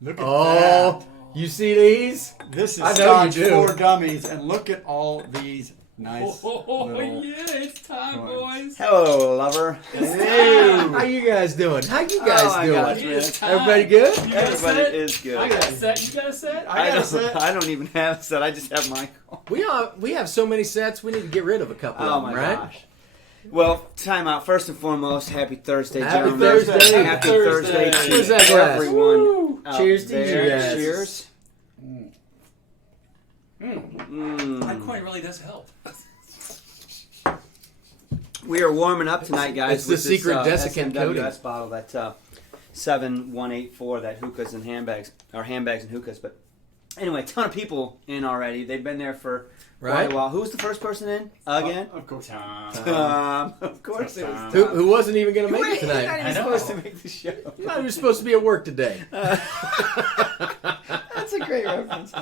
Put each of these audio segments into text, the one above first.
Look at that. You see these? This is I know you Scotch do. for Dummies, and look at all these nice little yeah, it's time, coins. boys. Hello, lover. How you guys doing? How you guys doing? gosh, It is time. Everybody good? You got a Everybody set? is good. I got a set. You got a set? I got a set. I don't even have a set. I just have my. We have so many sets. We need to get rid of a couple Oh of them, my right? gosh. Well, time out. First and foremost, happy Thursday, Happy gentlemen. Thursday. Happy Thursday to Where's that glass? everyone. out Cheers to there. you guys. Cheers. That coin really does help. We are warming up tonight, guys. It's the with secret this, desiccant SMWS coating. bottle, that 7184, that hookahs and handbags, or handbags and hookahs. But anyway, a ton of people in already. They've been there for quite a while. Who was the first person in again? Of course. Of course it was. Who wasn't even going to make it You're not tonight? even supposed to make the show. He was supposed to be at work today. That's a great reference.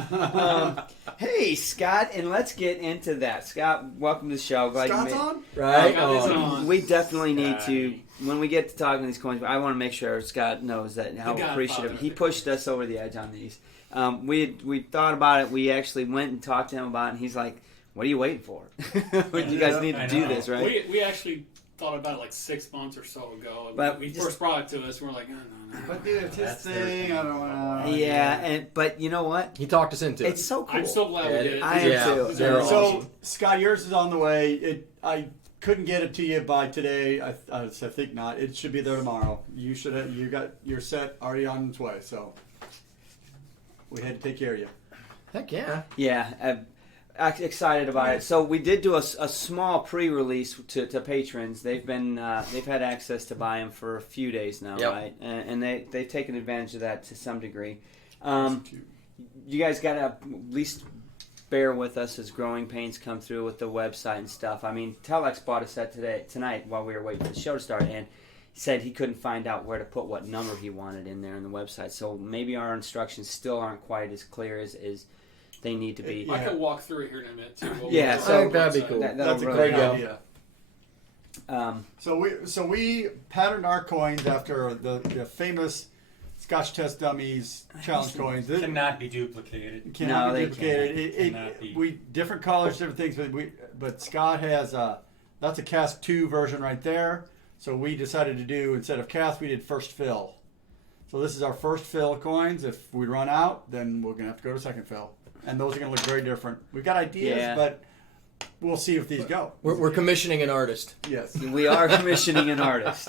Hey, Scott, and let's get into that. Scott, welcome to the show. Glad Scott's you made on? Right? Got this Oh. on. We definitely need to, when we get to talking these coins, I want to make sure Scott knows that how The Godfather appreciative. of He the pushed coins. us over the edge on these. We thought about it. We actually went and talked to him about it, and he's like, what are you waiting for? You guys need to do this, right? We actually thought about it like 6 months or so ago. But we just- first brought it to us, and we're like, no. But dude, it's his thing. I don't want to. Yeah, but you know what? He talked us into it. It's so cool. I'm so glad we did it. I am too. These They're are So, awesome. Scott, yours is on the way. I couldn't get it to you by today. I think not. It should be there tomorrow. You should have. You got your set already on its way. So we had to take care of you. Heck yeah. Yeah, I'm excited about it. So we did do a small pre-release to patrons. They've had access to buy them for a few days now, Yep. right? And they've taken advantage of that to some degree. You guys got to at least bear with us as growing pains come through with the website and stuff. I mean, Telex bought a set tonight while we were waiting for the show to start, and he said he couldn't find out where to put what number he wanted in there in the website. So maybe our instructions still aren't quite as clear as they need to be. I could walk through it here in a minute too. Yeah, I so think that'd be cool. That's a really great help. idea. Um, So we patterned our coins after the famous Scotch Test Dummies challenge coins. This Cannot be duplicated. cannot No, be they duplicated. Cannot be. We different colors, different things, but Scott has that's a cask 2 version right there. So we decided to do, instead of cask, we did first fill. So this is our first fill coins. If we run out, then we're gonna have to go to second fill, and those are gonna look very different. We've got ideas, Yeah. but we'll see if these go. We're commissioning an artist. Yes. we are commissioning an artist.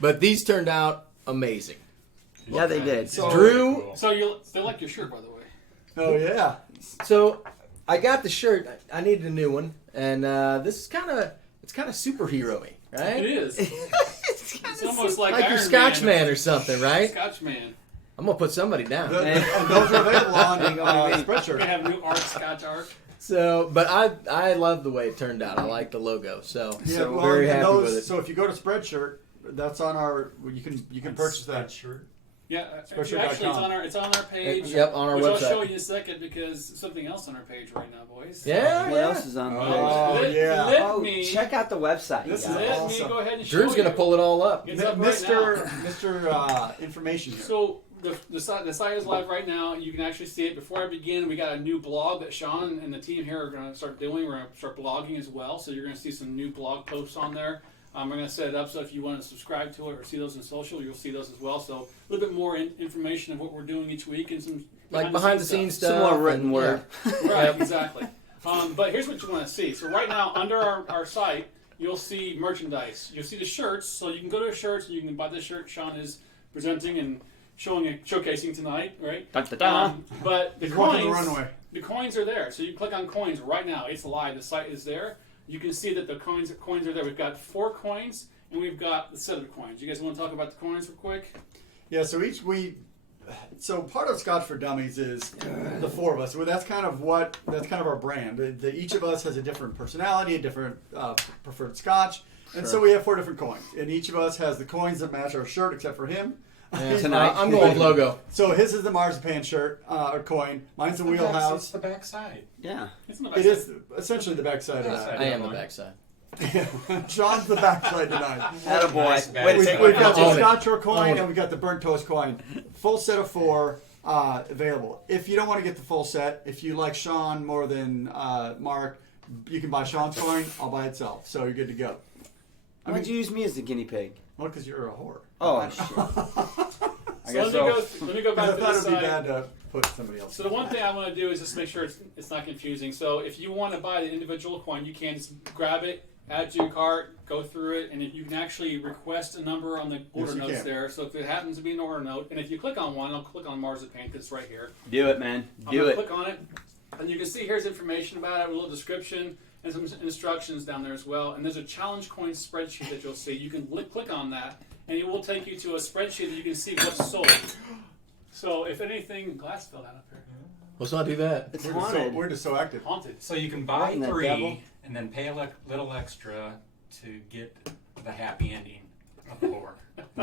But these turned out amazing. Yeah, they did. So- Drew, So they like your shirt, by the way. Oh yeah. so I got the shirt. I needed a new one. And this is kind of superhero-y, It right? is. It's almost like Like Iron your Scotch Man or something, right? Scotch Man. I'm going to put somebody down. And those are available on We're We're gonna Spreadsheet. have new art, Scotch art. So, but I love the way it turned out. I like the logo. So, Yeah, well, very and happy with it. So if you go to Spreadshirt, that's on our. You can purchase that. shirt. Yeah, Spreadsheet.com. actually, it's on our page. Yep, on our which website. I'll show you in a second because something else on our page right now, boys. Yeah, What yeah. else is on the Oh, page? Let- yeah. let Oh, me, check out the website. This you is guys. let awesome. me go ahead and show Drew's going to you. pull it all up. It's up right now. Mr. Information here. So the site is live right now. You can actually see it. Before I begin, we got a new blog that Sean and the team here are going to start doing. We're going to start blogging as well. So you're going to see some new blog posts on there. We're going to set it up so if you want to subscribe to it or see those in social, you'll see those as well. So a little bit more information of what we're doing each week and some Like behind the scenes stuff. Some more written word. Right, exactly. But here's what you want to see. So right now, under our site, you'll see merchandise. You'll see the shirts. So you can go to shirts and you can buy the shirt Sean is presenting and showcasing tonight, right? Dun, dun, dun. But the He's walking coins, the runway. the coins are there. So you click on coins right now. It's live. The site is there. You can see that the coins are there. We've got 4 coins and we've got the set of the coins. You guys want to talk about the coins real quick? Yeah, so part of Scotch for Dummies is the 4 of us. Well, that's kind of our brand. Each of us has a different personality, a different preferred Scotch, and so we have 4 different coins. And each of us has the coins that match our shirt, except for him. Yeah. Tonight. I'm going with logo. So his is the Marzipan shirt or coin. Mine's the It's Wheelhouse. the back side. Yeah. It's in the It back is side. essentially the backside of that. I am the backside. Sean's the backside tonight. Attaboy. Nice Way to back. take We've my got the Own it. Scotch or coin Own it. and we've got the burnt toast coin. Full set of 4 available. If you don't want to get the full set, if you like Sean more than Mark, you can buy Sean's coin. I'll buy itself. So you're good to go. Why'd you use me as the guinea pig? Well, because you're a whore. Oh, shit. I So guess let me go back I to thought this it would be side. bad to put somebody else. So the one thing I want to do is just make sure it's not confusing. So if you want to buy the individual coin, you can just grab it, add it to your cart, go through it, and you can actually request a number on the order you notes can. there. So if it happens to be an order note, and if you click on one, I'll click on Marzipan because it's right here. Do it, man. I'm Do going to it. click on it, and you can see here's information about it, a little description, and some instructions down there as well. And there's a challenge coin spreadsheet that you'll see. You can click on that, and it will take you to a spreadsheet that you can see what's sold. So if anything, glass fell down up here. Let's not do that. It's We're just haunted. we're just so active. Haunted. So you can Right buy in that 3 devil. and then pay a little extra to get the happy ending of the lore.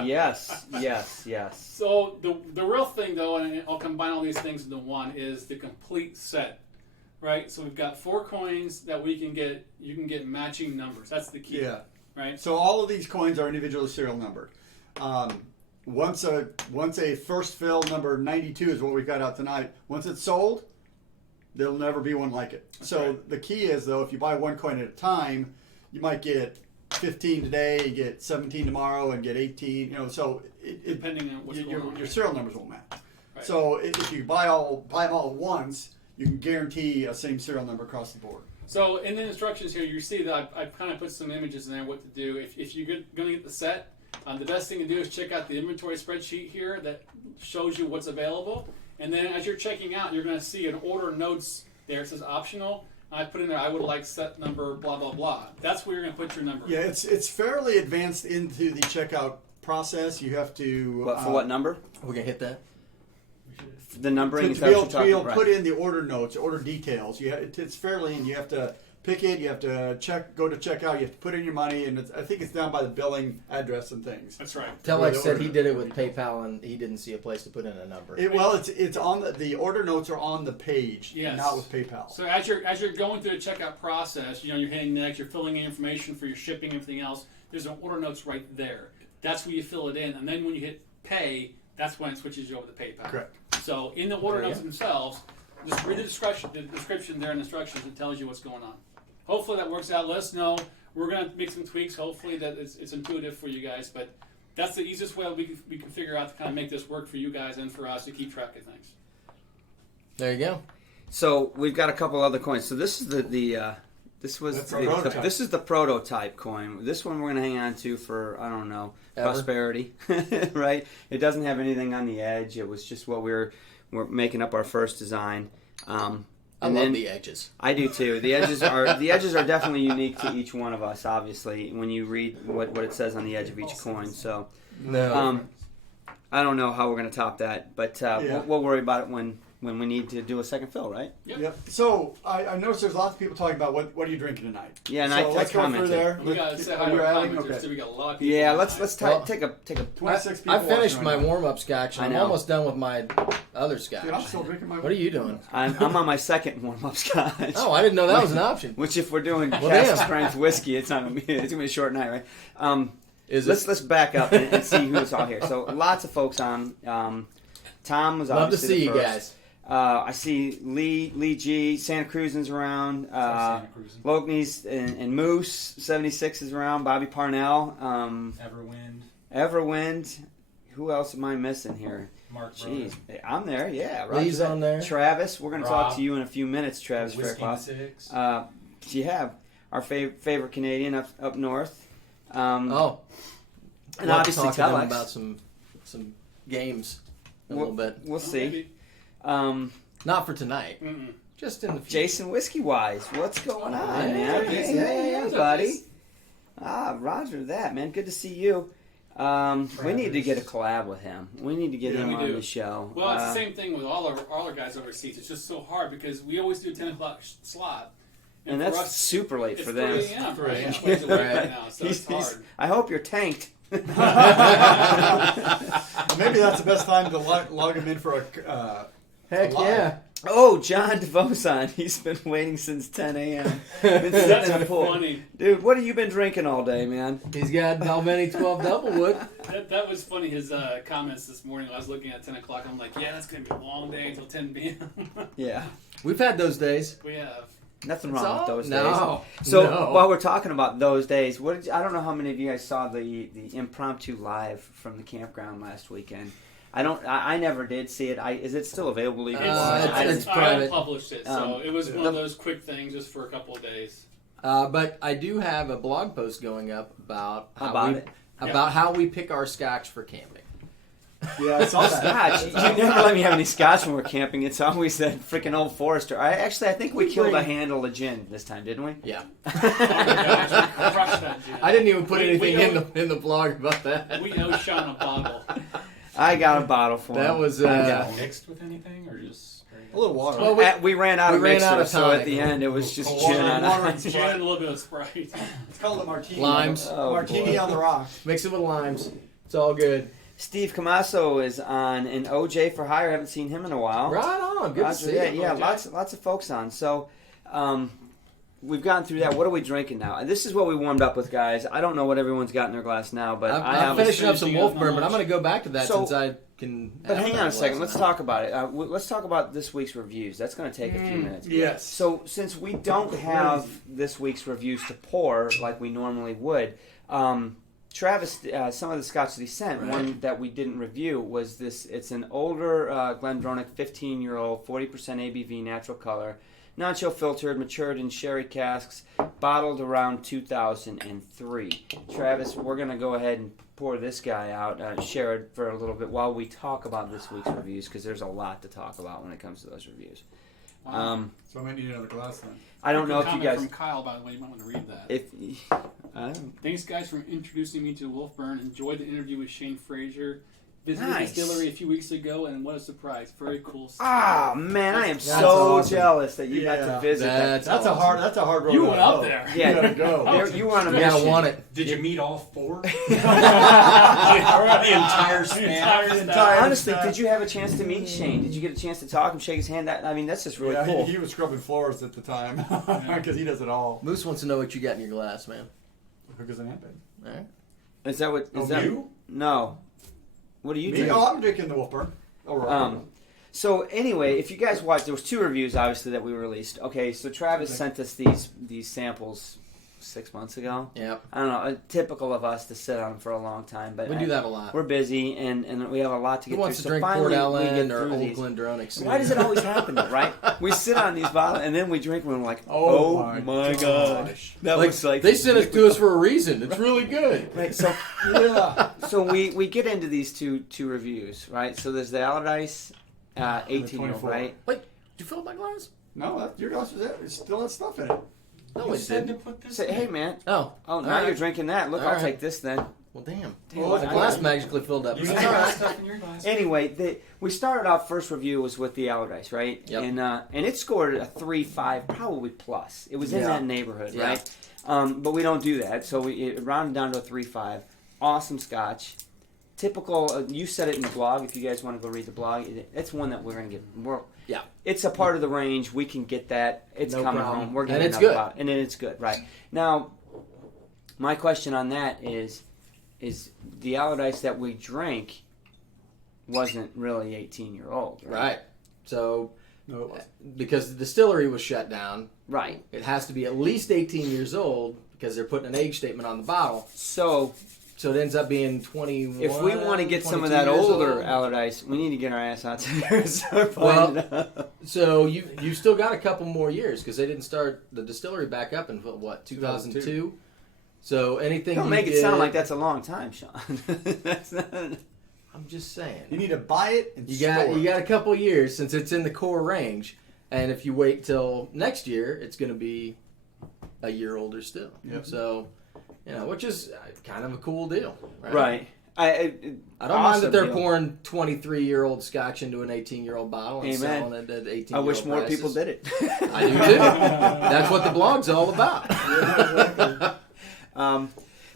Yes, yes, yes. So the real thing, though, and I'll combine all these things into one, is the complete set, right? So we've got 4 coins that we can get. You can get matching numbers. That's the key, Yeah. right? So all of these coins are individually serial numbered. Once a first fill number 92 is what we've got out tonight. Once it's sold, there'll never be one like it. So right. the key is though, if you buy 1 coin at a time, you might get 15 today, you get 17 tomorrow, and get 18. You know, so Depending on what's going on. your serial numbers won't match. Right. So if you buy them all at once, you can guarantee a same serial number across the board. So in the instructions here, you see that I've kind of put some images in there what to do. If you're going to get the set, the best thing to do is check out the inventory spreadsheet here that shows you what's available. And then as you're checking out, you're going to see an order notes there. It says optional. I put in there, I would like set number blah, blah, blah. That's where you're going to put your number. Yeah, it's fairly advanced into the checkout process. You have to What, for what number? We're going to hit that? The numbering to is be that able what to you're be able talking to about? put in the order notes, order details. It's fairly in. You have to pick it. You have to go to checkout. You have to put in your money, and I think it's down by the billing address and things. That's right. Telex the said order he note. did it with PayPal and he didn't see a place to put in a number. It's on the order notes are on the page, Yes. not with PayPal. So as you're going through the checkout process, you're hitting next, you're filling in information for your shipping, everything else. There's an order notes right there. That's where you fill it in, and then when you hit pay, that's when it switches you over to PayPal. Correct. So in the order There you notes themselves, just read the description there in instructions. It tells you what's going on. Hopefully that works out. Let us know. We're going to make some tweaks. Hopefully that it's intuitive for you guys, but that's the easiest way we can figure out to kind of make this work for you guys and for us to keep track of things. There you go. So we've got a couple other coins. So this is That's the prototype. this is the prototype coin. This one we're going to hang on to for, I don't know, Ever. prosperity, right? It doesn't have anything on the edge. It was just what we're making up our first design. I And love then- the edges. I do too. The edges are definitely unique to each one of us. Obviously, when you read what it says on the edge of each coin. So No. I don't know how we're going to top that, but Yeah. we'll worry about it when we need to do a second fill, right? Yep. So I noticed there's lots of people talking about what are you drinking tonight. Yeah, and so I let's go through commented. there. We got to say hi to You're our adding? commenters, Okay. too. We got a lot of people. Yeah, on let's tonight. Well, take a 26 people. I finished watching my right now. warm-up scotch, and I I'm know. almost done with my other scotch. Dude, I'm still drinking my. What are you doing? I'm on my second warm-up scotch. Oh, I didn't know that was an option. Which, if we're doing Well, cask damn. strength whiskey, it's gonna be a short night, right? Is Let's back up and see who's all here. So lots of folks on. Tom was Love to obviously see the you first. guys. I see Lee G, Santa Cruz's around. Santa Cruz. Lokeney's and Moose 76 is around. Bobby Parnell. Everwind. Who else am I missing here? Mark Jeez, I'm there. Yeah, Lee's on there. Travis, we're going to talk Rob. to you in a few minutes, Travis Whisky Faircloth. 6. Yeah, our favorite Canadian up north. And and obviously talk to them Telex. about some games in a little bit. We'll see. Not for tonight. Mm-mm. Just in the future. Jason Whiskey Wise, what's going on, Yeah, man? yeah, Hey, yeah, buddy. Roger that, man. Good to see you. We need to get a collab with him. We need to get him we on do. the show. Well, it's the same thing with all our guys overseas. It's just so hard because we always do a 10 o'clock slot. and for that's us, super late it's for them. 3 a.m. Right. Everybody's awake right now, so it's He's- hard. I hope you're tanked. Maybe that's the best time to log him in for a. Heck Alive. yeah. Oh, John DeVoson. He's been waiting since 10 a.m. Been sitting That's in the pool. funny. Dude, what have you been drinking all day, man? He's got Balvenie 12 Doublewood. That was funny, his comments this morning. I was looking at 10 o'clock. I'm like, yeah, that's going to be a long day until 10 p.m. Yeah. We've had those days. We have. Nothing It's wrong all- with those no, days. So no. while we're talking about those days, I don't know how many of you guys saw the impromptu live from the campground last weekend. I never did see it. Is it still available to even watch? it's I private. published it, so it was one of those quick things just for a couple of days. But I do have a blog post going up about About how we pick our scotch for camping. Yeah, I saw that. Scotch. You never let me have any scotch when we're camping. It's always that freaking Old Forester. I think we killed a handle of gin this time, didn't we? Yeah. Oh my gosh, we crushed that gin. I didn't even put We anything owe- in the blog about that. We outshone a bottle. I got a bottle for him. That was Mixed with anything or just straight? A little water. Well, We ran out we of ran mixers, out of so tonic. at the end it was just Water, gin on water ice. and Gin and a Sprite. little bit of Sprite. It's called a martini. Limes. Oh, Martini boy. on the rock. mix it with limes. It's all good. Steve Camasso is on, and OJ for Hire. Haven't seen him in a while. Right on. Good to see yeah, you. yeah, OJ. lots of folks on. So, we've gotten through that. What are we drinking now? And this is what we warmed up with, guys. I don't know what everyone's got in their glass now, but I'm finishing up some finishing up Wolfburn, but I'm lunch. going to go back to that So- since I can. But have hang that on a second. glass Let's now. talk about it. Let's talk about this week's reviews. That's going to take a few minutes. Yes. So, since we don't have this week's reviews to pour like we normally would, Travis, some of the scotch that he sent, one that we didn't review was this. It's an older Glendronach 15-year-old, 40% ABV natural color, non-chill filtered, matured in sherry casks, bottled around 2003. Travis, we're going to go ahead and pour this guy out, share it for a little bit while we talk about this week's reviews, because there's a lot to talk about when it comes to those reviews. So I might need another glass then. I don't know if you Comment guys... from Kyle, by the way, you might want to read that. I don't, Thanks, guys, for introducing me to Wolfburn. Enjoyed the interview with Shane Frazier. Visited Nice. the distillery a few weeks ago, and what a surprise! Very cool stuff. Ah, man, I am That's so awesome. jealous that you got to Yeah. visit that. That's a hard road. You to went go. up there. Yeah. You gotta go. There, you were on a You gotta mission. want it. Did you meet all 4? The the entire span. entire- Honestly, did you have a chance to meet Shane? Did you get a chance to talk and shake his hand? I mean, that's just really Yeah, cool. he was scrubbing floors at the time because he does it all. Moose wants to know what you got in your glass, man. Hookers and happen. All right. Is that what? Oh, Is that you? No. What are you Me? doing? Oh, I'm drinking the Wolfburn. All right. So anyway, if you guys watched, there was 2 reviews obviously that we released. Okay, so Travis sent us these samples 6 months ago. Yep. I don't know, typical of us to sit on them for a long time, but We do that a lot. We're busy and we have a lot to Who get wants to through. drink so Port finally we get Ellen or through Old these. Glendronach? Why does it always happen, though, right? We sit on these bottles and then we drink them and we're like, Oh oh my my god, that Like, looks like they sent it to us for a reason. It's really good. Right, so Yeah. so we get into these two reviews, right? So there's the Allardyce 18-year-old, 24. right? Wait, did you fill up my glass? No, your glass was it. It still has stuff in it. No, You it said to didn't. put this Say, in. hey man, Oh, oh now all you're right. drinking that. Look, All I'll right. take this then. Well, damn. Well, The I- glass magically filled up. You It's can all put right. stuff in your glass. Anyway, we started off first review was with the Allardyce, right? Yep. And it scored a 3.5, probably plus. It was in Yeah. that neighborhood, Yeah. right? But we don't do that, so it rounded down to a 3.5. Awesome Scotch. Typical. You said it in the blog. If you guys want to go read the blog, it's one that we're gonna get. Yeah. It's a part of the range. We can get that. It's No coming problem. home. We're And getting it's up good. about it. And then it's good, right? Now, my question on that is the Allardyce that we drank wasn't really 18-year-old, right? Right. So No, it wasn't. because the distillery was shut down. Right. It has to be at least 18 years old because they're putting an age statement on the bottle. So So it ends up being 21. if we want to get some of 22 that years older old. Allardyce, we need to get our ass out there and start Well, finding out. So you still got a couple more years because they didn't start the distillery back up in what 2002. So anything Don't you make it did- sound like that's a long time, Sean. That's not. I'm just saying. You need to buy it and You store it. got a couple years since it's in the core range, and if you wait till next year, it's going to be a year older still. Yep. So, which is kind of a cool deal, right? Right. I don't mind that they're pouring 23-year-old Scotch into an 18-year-old bottle and Amen. selling it at 18-year-old I wish more prices. people did it. I do too. That's what the blog's all about.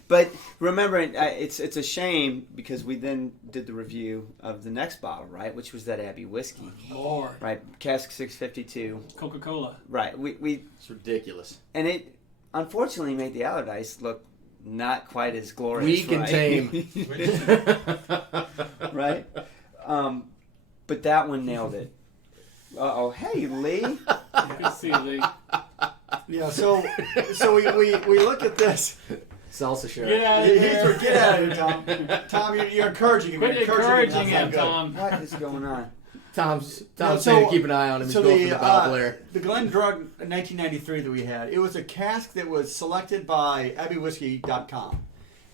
But remember, it's a shame because we then did the review of the next bottle, right? Which was that Abbey whiskey, Lord. right? Cask 652, Coca-Cola. right? We It's ridiculous. and it unfortunately made the Allardyce look not quite as glorious. Weak and right? tame. Right? But that one nailed it. Uh-oh. Hey, Lee. Good to see you, Lee. Yeah, so we look at this. Salsa shirt. Get out of here. Get out of here, Tom. Tom, you're encouraging him. Quit You're encouraging That's not him, good. Tom. What is going on? Tom's No, saying to keep an eye on him. He's So going for the bottle the there. the Glendrug 1993 that we had, it was a cask that was selected by AbbeyWhiskey.com,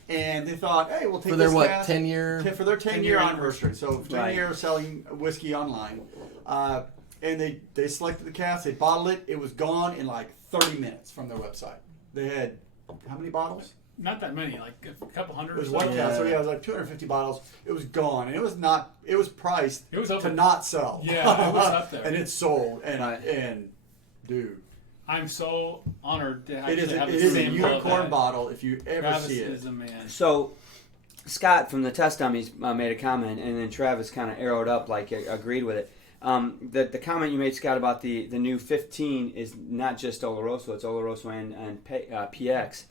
and they thought, hey, we'll take For their this what, cask 10 year? for their 10-year anniversary. So 10 Right. years selling whiskey online, and they selected the cask, they bottled it. It was gone in like 30 minutes from their website. They had how many bottles? Not that many, like a couple hundred It was or one so. Yeah. cask, so yeah, it was like 250 bottles. It was gone, and it was not. It was priced It was up to there. not sell. Yeah, it was up there. and it sold, and Right. and dude, I'm so honored to it actually is have it a is a sample of unicorn that. bottle if you ever Travis see it. is a man. So, Scott from the Test Dummies made a comment, and then Travis kind of arrowed up, like agreed with it. The comment you made, Scott, about the new 15 is not just Oloroso; it's Oloroso and PX.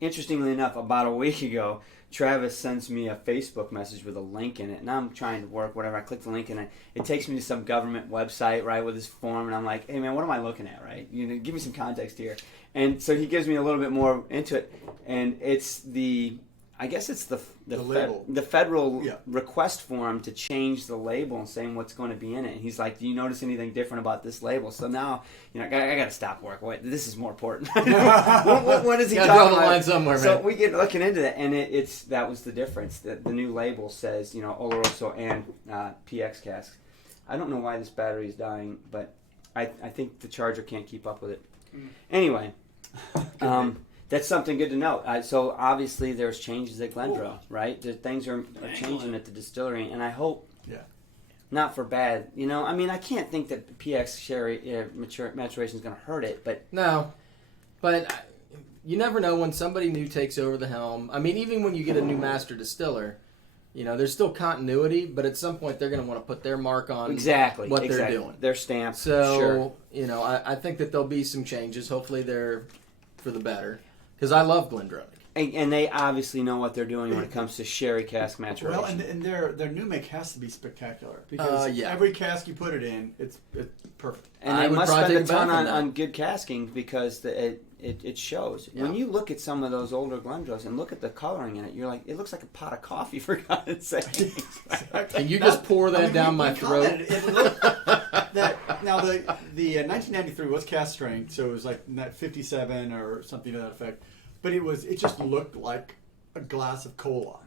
Interestingly enough, about a week ago, Travis sends me a Facebook message with a link in it, and I'm trying to work whatever. I click the link, and it takes me to some government website, right, with this form, and I'm like, hey man, what am I looking at, right? Give me some context here. And so he gives me a little bit more into it, and it's I guess it's the label. the federal Yeah. request form to change the label and saying what's going to be in it. And he's like, do you notice anything different about this label? So now, I got to stop work. Wait, this is more important. what is he Gotta talking draw the about? line somewhere, So man. we get looking into that, and that was the difference. The new label says, Oloroso and PX casks. I don't know why this battery is dying, but I think the charger can't keep up with it. Anyway, that's something good to know. So obviously there's changes at Glendronach, right? Things are changing at the distillery, and I hope not for bad. I can't think that PX sherry maturation is going to hurt it, but No, but you never know when somebody new takes over the helm. I mean, even when you get a new master distiller, there's still continuity, but at some point they're going to want to put their mark on what they're doing. Their stamp. So, sure. I think that there'll be some changes. Hopefully they're for the better. Because I love Glendronach. And they obviously know what they're doing when it comes to sherry cask maturation. Well, and their new make has to be spectacular because yeah. every cask you put it in, it's perfect. And I they would must probably spend a take it back ton on that. on good casking because it shows. Yeah. When you look at some of those older Glendronachs and look at the coloring in it, you're like, it looks like a pot of coffee, for God's sake. Can you just pour that down my throat? Now the 1993 was cast strength, so it was like 57 or something to that effect. But it just looked like a glass of cola.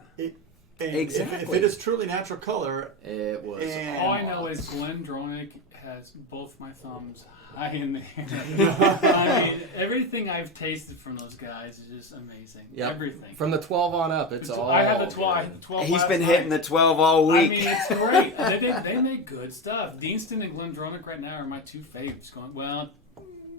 Exactly. If it is truly natural color, It was. and All I know is Glendronach has both my thumbs high in the air. I mean, everything I've tasted from those guys is just amazing. Yep. Everything. From the 12 on up, it's all. I have the 12. He's last been night. hitting the 12 all week. I mean, it's great. They make good stuff. Deanston and Glendronach right now are my two favorites.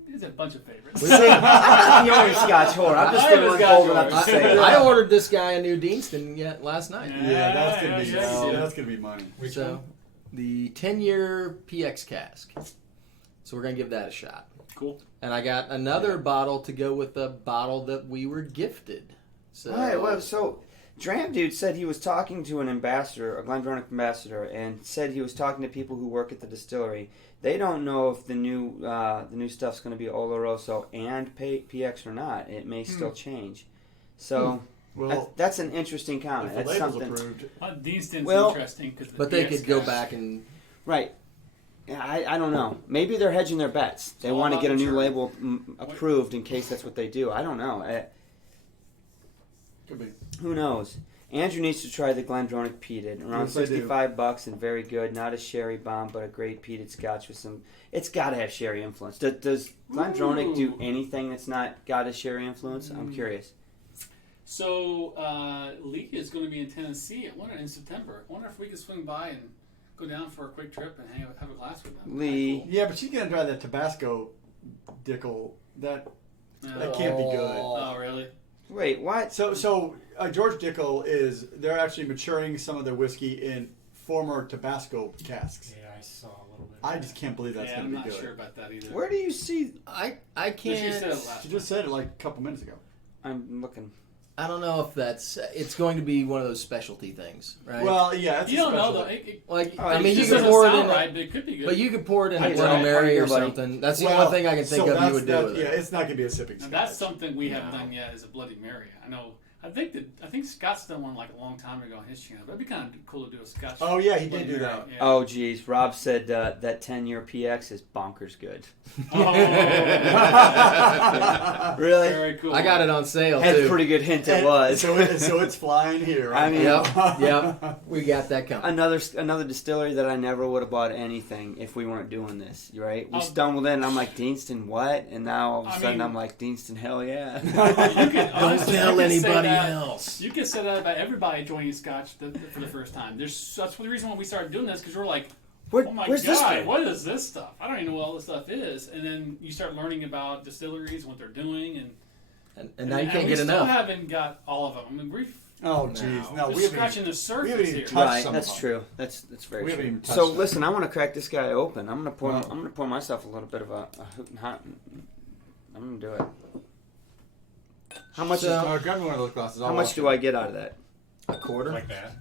There's a bunch of favorites. See, I'm the only Scotch whore. I'm just I the was one Scotch bold enough to whore. say it. I ordered this guy a new Deanston last night. yeah, that's gonna be yeah, that's gonna be money. Which So, one? the 10-year PX cask. So we're going to give that a shot. Cool. And I got another bottle to go with the bottle that we were gifted. So, All right, well, so Dram Dude said he was talking to an ambassador, a GlenDronach ambassador, and said he was talking to people who work at the distillery. They don't know if the new stuff's going to be Oloroso and PX or not. It may still change. So Well, that's an interesting comment. if the That's label's something. approved. Deanston's Well, interesting because But they could go back and Right. Yeah, I don't know. Maybe they're hedging their bets. They all want to about get a the new jury. label approved in case that's what they do. I don't know. Could be. Who knows? Andrew needs to try the GlenDronach peated. Around Yes, I do. $65 and very good. Not a sherry bomb, but a great peated Scotch with some. It's got to have sherry influence. Does GlenDronach do Ooh. anything that's not got a sherry influence? I'm curious. So Lee is going to be in Tennessee. I wonder in September. I wonder if we could swing by and go down for a quick trip and have a glass with them. Lee. Cool. Yeah, but she's gonna try that Tabasco Dickel. That can't be good. Oh, really? Wait, what? So George Dickel they're actually maturing some of their whiskey in former Tabasco casks. Yeah, I saw a little bit. I just can't believe that's Yeah, gonna I'm be not good. sure about that either. Where do you see? I But she can't. said it last She just said it like a couple minutes ago. I'm looking. I don't know if it's going to be one of those specialty things, right? Well, yeah, it's You a don't know special- though. like Oh, I it mean, you just could doesn't pour it sound in, right, but it could be good. but you could pour it in Hey, a Bloody Joe, Mary here, or buddy. something. That's the Well, only thing I can think so of you that's- would do that- with Yeah, it. it's not gonna be a sipping Now, Scotch. that's something we haven't No. done yet is a Bloody Mary. I know. I think Scott's done one like a long time ago on his channel. That'd be kind of cool to do a Scotch. Oh yeah, he Bloody did do Mary, that. yeah. Oh, geez. Rob said that 10-year PX is bonkers good. Oh. Really? Very cool. I got it on sale Had a too. pretty good hint it And was. So it's flying here. Right I mean, now. Yep, we got that coming. Another distillery that I never would have bought anything if we weren't doing this, right? We Oh. stumbled in, and I'm like, Deanston, what? And now all of a I sudden mean- I'm like, Deanston, hell yeah. You could, Don't honestly, tell you could say anybody that- else. You can say that about everybody joining Scotch for the first time. That's the reason why we started doing this because we're like, oh my Where's this god, guy? what is this stuff? I don't even know what all this stuff is. And then you start learning about distilleries and what they're doing, And now you can't we get still enough. haven't got all of them. I mean, Oh jeez, no, we're we haven't. scratching the surface haven't even here. touched Right, some that's of them. true. That's very We haven't true. even touched So them. listen, I want to crack this guy open. I'm gonna Wow. pour myself a little bit of a hoot and hot. I'm gonna do it. How much? So- Grab me one of those glasses. How much do I get out of that? A quarter. Like that.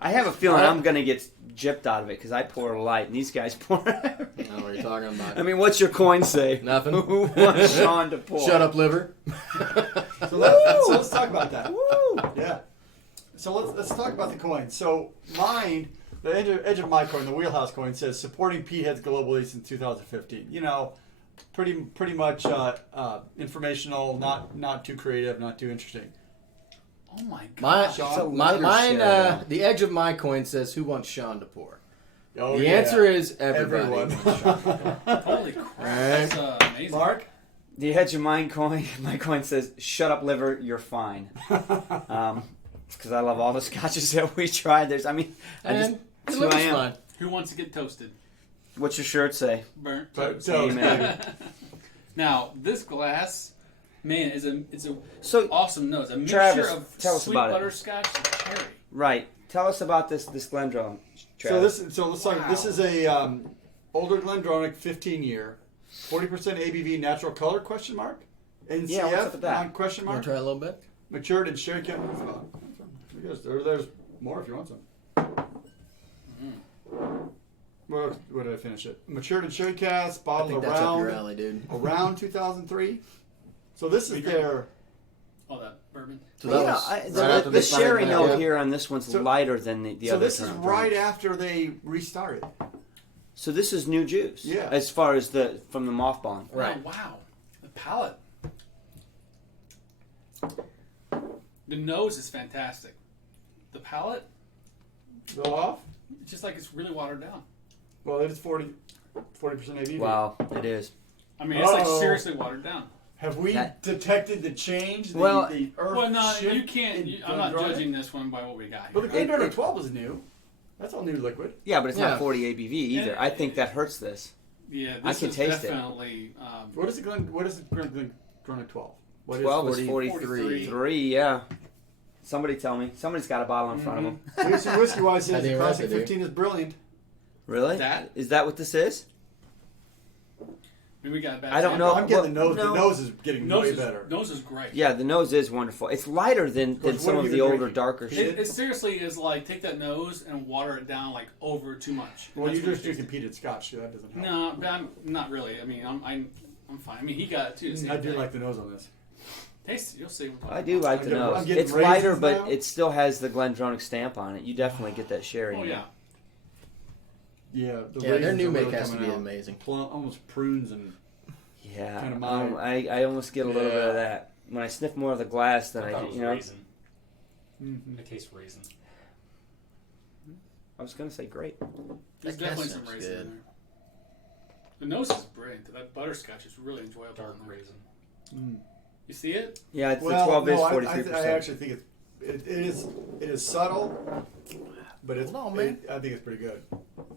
I have a feeling I'm gonna get gypped out of it because I pour light and these guys pour. I don't know what you're talking about. I mean, what's your coin say? Nothing. Who wants Sean to pour? Shut up, liver. So let's talk about that. Woo! Yeah. So let's talk about the coin. So mine, the edge of my coin, the wheelhouse coin, says supporting P-heads globally since 2015. You know, pretty much informational, not too creative, not too interesting. Oh my My, god. Sean, mine, shit. the edge of my coin says, "Who wants Sean to pour?" Oh, The yeah. answer is everybody. Everyone. wants Sean to pour. Holy crap. Right. That's amazing. Mark. The edge of my coin says, "Shut up, liver. You're fine." Because I love all the scotches that we tried. I And that's the who liver's I am. fine. Who wants to get toasted? What's your shirt say? Burnt. But, toast. Amen. Now, this glass, man, it's a So, awesome nose. A mixture Travis, of tell us sweet about it. butterscotch and cherry. right. Tell us about this GlenDronach. So Travis. let's talk. This is a older GlenDronach, 15-year, 40% ABV, natural color? Question mark. NCF? Yeah, what's up with that? Question You want mark. to try a little bit? Matured in sherry can. There's more if you want some. Where did I finish it? Matured in sherry cask, I bottled think that's up your around alley, dude. 2003. So this is their. Oh, that bourbon. So Well, that you know, was I- right the after the they started sherry that, note yeah. here on this one's So- lighter than the So other. this is Drunk. right after they restarted. So this is new juice. Yeah. As far as from the mothballing. Right. Oh, wow. The palate. The nose is fantastic. The palate, Go off. it's just like it's really watered down. Well, it is 40% ABV. Wow, it is. I mean, it's like Uh-oh. seriously watered down. Have we That- detected the change? Well- the earth Well, no, shift you can't. in I'm not GlenDronach? judging this one by what we got But the here. GlenDronach 12 is new. That's all new liquid. Yeah, but it's Yeah. not 40 ABV either. And- I think that hurts this. Yeah, I this can is taste it. definitely. What is the GlenDronach 12? What 12 is 43. 43, yeah. Somebody tell me. Somebody's got a bottle in front of them. Seriously, whiskey wise, I says the didn't classic wrap it, dude. 15 is brilliant. Really? That- Is that what this is? mean, we got a bad I don't sample. know. I'm getting the nose. No. The nose is getting way better. Nose is great. Yeah, the nose is wonderful. It's lighter than course, some what have of you the been older, drinking? darker shit. It seriously is like take that nose and water it down like over too much. Well, That's you're what just it tastes drinking peated scotch, so that doesn't help. No, but I'm not really. I mean, I'm fine. I mean, he got it too. Same I do thing. like the nose on this. Taste it. You'll see. I do like the I'm nose. getting It's lighter, raisins but now. it still has the Glendronach stamp on it. You definitely get that sherry. Oh in yeah. Yeah, the Yeah, their raisins new are make really has to coming be out. amazing. Plum, almost prunes and Yeah, Kinda mild. I almost get a little bit Yeah. of that when I sniff more of the glass than I I thought do. it was You know, raisin. mhm. I taste raisin. I was gonna say grape. There's That definitely gas some sounds raisin good. in there. The nose is brilliant. That butterscotch is really enjoyable. Dark in there. raisin. Mm. You see it? Yeah, it's Well, the 12 is no, 43%. I actually think it is subtle, but it's Hold on, man. I think it's pretty good.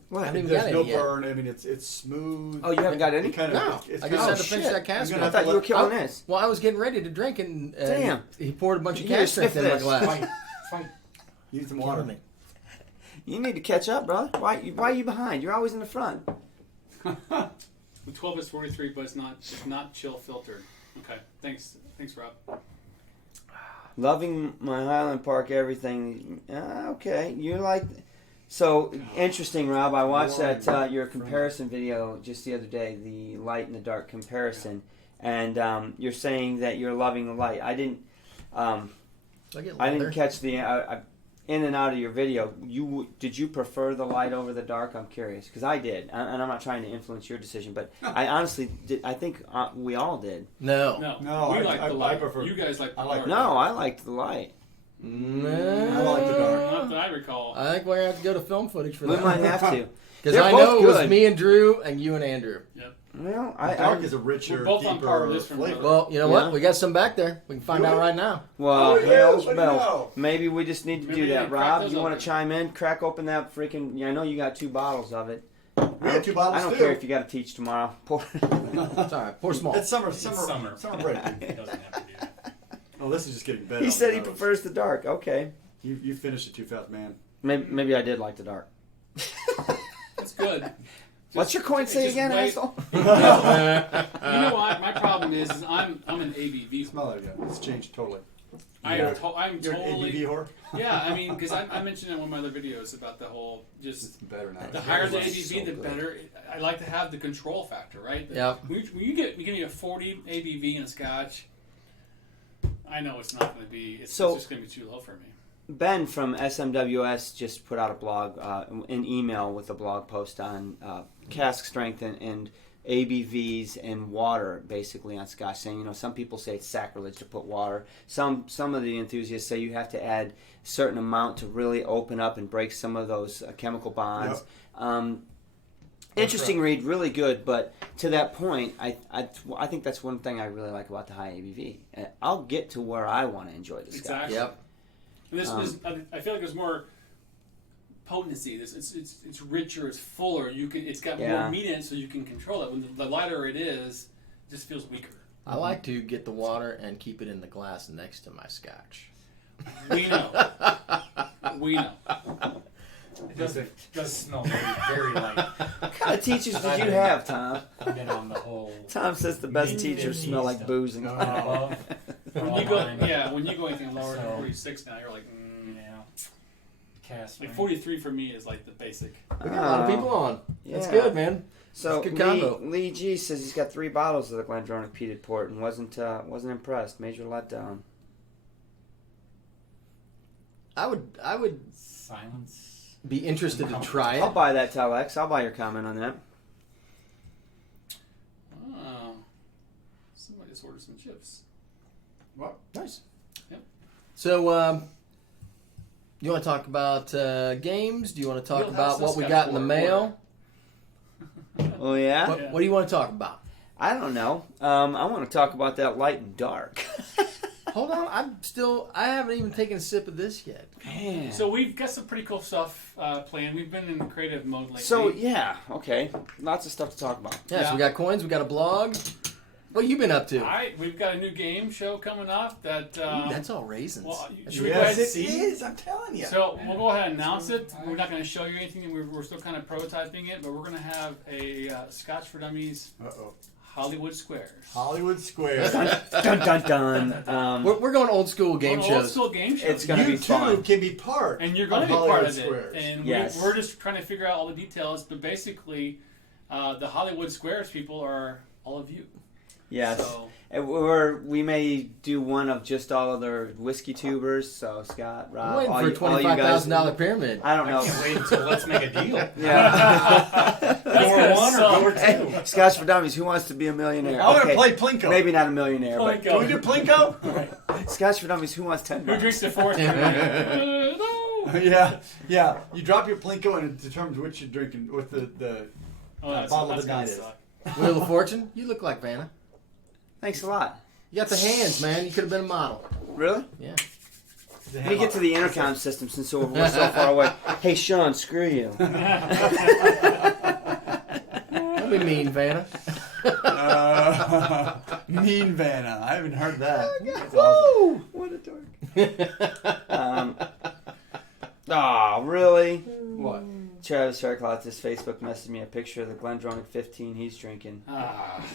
What? I haven't even There's got no any yet. burn. I mean, it's smooth. Oh, you haven't got any? It kind No, of, it's I kind just of, had to finish shit. that cask. I'm gonna I thought you were killing I- this. Well, I was getting ready to drink, and Damn. he poured a bunch of You need to cask strength sniff in my this. glass. Fight. Fight. need some Killing water. me. You need to catch up, brother. Why are you behind? You're always in the front. The 12 is 43, but it's not chill filtered. Okay. Thanks, Rob. Loving my Highland Park everything. Okay, you like. So interesting, Rob. I watched that your comparison video just the other day, the light and the dark comparison, and you're saying that you're loving the light. I didn't catch the in and out of your video. Did you prefer the light over the dark? I'm curious because I did, and I'm not trying to influence your decision, but I honestly did. I think we all did. No. No, we like the I light. prefer- You guys like the I like dark. No, I liked the light. I like the dark. Not that I recall. I think we're going to have to go to film footage for We that. might have to. Because They're I both know it was good. me and Drew and you and Andrew. Well, The dark is a richer, We're both on par deeper with this from flavor. Well, you know Yeah. what? We got some back there. We can find out right now. Well, Oh, yeah, hell's let me bells. know. Maybe we just need to Maybe do you that, can crack Rob. those You want open. to chime in? Crack open that freaking. Yeah, I know you got 2 bottles of it. We had 2 bottles I don't too. care if you got to teach tomorrow. Pour. It's all right. Pour small. It's summer break. It doesn't have to do that. Oh, this is just getting better. He on said the he nose. prefers the dark. Okay. You finished it too fast, man. Maybe I did like the dark. That's good. What's your coin say just again, wait. asshole? You know what? My problem is I'm an ABV. Smell that again. It's changed totally. I'm You're an totally. ABV whore. Yeah, I mean, because I mentioned in one of my other videos about the whole It's just better now. the higher the It's ABV, so the good. better. I like to have the control factor, right? Yep. When you give me a 40 ABV in a Scotch, I know it's not going to be. It's just going to be too low for me. Ben from SMWS just put out a blog, an email with a blog post on cask strength and ABVs and water, basically on Scotch, saying some people say it's sacrilege to put water. Some of the enthusiasts say you have to add a certain amount to really open up and break some of those chemical bonds. Yep. Interesting read, really good. But to that point, I think that's one thing I really like about the high ABV. I'll get to where I want to enjoy the Scotch. Exactly. Yep. And I feel like there's more potency. It's richer. It's fuller. It's got more meat in it, so you can control it. When the lighter it is, it just feels weaker. I like to get the water and keep it in the glass next to my Scotch. We know. We know. It does smell very light. What kind of teachers did you have, Tom? I've been on the whole. Tom says the best Meat teachers and smell meat like stuff. booze and Above, When you go anything lower than So- 46 now, you're like, Yeah. Cast. like 43 for me is like the basic. We got a lot of people on. That's Yeah. good, man. So That's a good combo. Lee G says he's got 3 bottles of the Glendronach peated port and wasn't impressed. Major letdown. I would Silence. be interested to try I'll it. buy that, Telex. I'll buy your comment on that. Oh, somebody just ordered some chips. Nice. Yep. So, you want to talk about games? Do you want to talk Wheelhouse about what we Scotch got in the Order. mail? Oh yeah. What do you want to talk about? I don't know. I want to talk about that light and dark. Hold on, I haven't even taken a sip of this yet. Man. So we've got some pretty cool stuff planned. We've been in creative mode lately. So yeah, okay. Lots of stuff to talk about. Yeah, Yeah. so we got coins, we got a blog. What have you been up to? We've got a new game show coming up that. Ooh, that's all raisins. well, That's should we really go ahead good. and see? is. I'm telling you. So we'll go ahead and announce it. We're not going to show you anything. We're still kind of prototyping it, but we're going to have a Scotch for Dummies Uh-oh. Hollywood Squares. Hollywood Squares. Dun dun dun. We're going old school game shows. Old school game shows. It's going to be fun. YouTube can be part. And you're going to be Hollywood part of Squares. it. And Yes. we're just trying to figure out all the details. But basically, the Hollywood Squares people are all of you. Yes. So, We may do one of just all of their whiskey tubers. So Scott, Rob, I'm waiting all for a you guys- $25,000 pyramid. I don't I know. can't wait until let's make a deal. Yeah. That's Door gonna one or suck. door two? Hey, Scotch for Dummies. Who wants to be a millionaire? I want to Okay, play Plinko. maybe not a millionaire, but Can we do Plinko? Scotch for Dummies. Who wants 10 Who bucks? drinks the fourth? No. yeah. You drop your Plinko and it determines which you're drinking with the Oh, that's, bottle that's of the gonna night is. suck. Wheel of Fortune? You look like Vanna. Thanks a lot. You got the hands, man. You could have been a model. Really? Yeah. the Let me get to the intercom system since we're so far away. Hey, Sean, screw you. Don't be mean, Vanna. Mean Vanna. I haven't heard that. That's Woo! What a dork. Oh, really? What? Travis Faircloth just Facebook messaged me a picture of the Glendronach 15 he's drinking.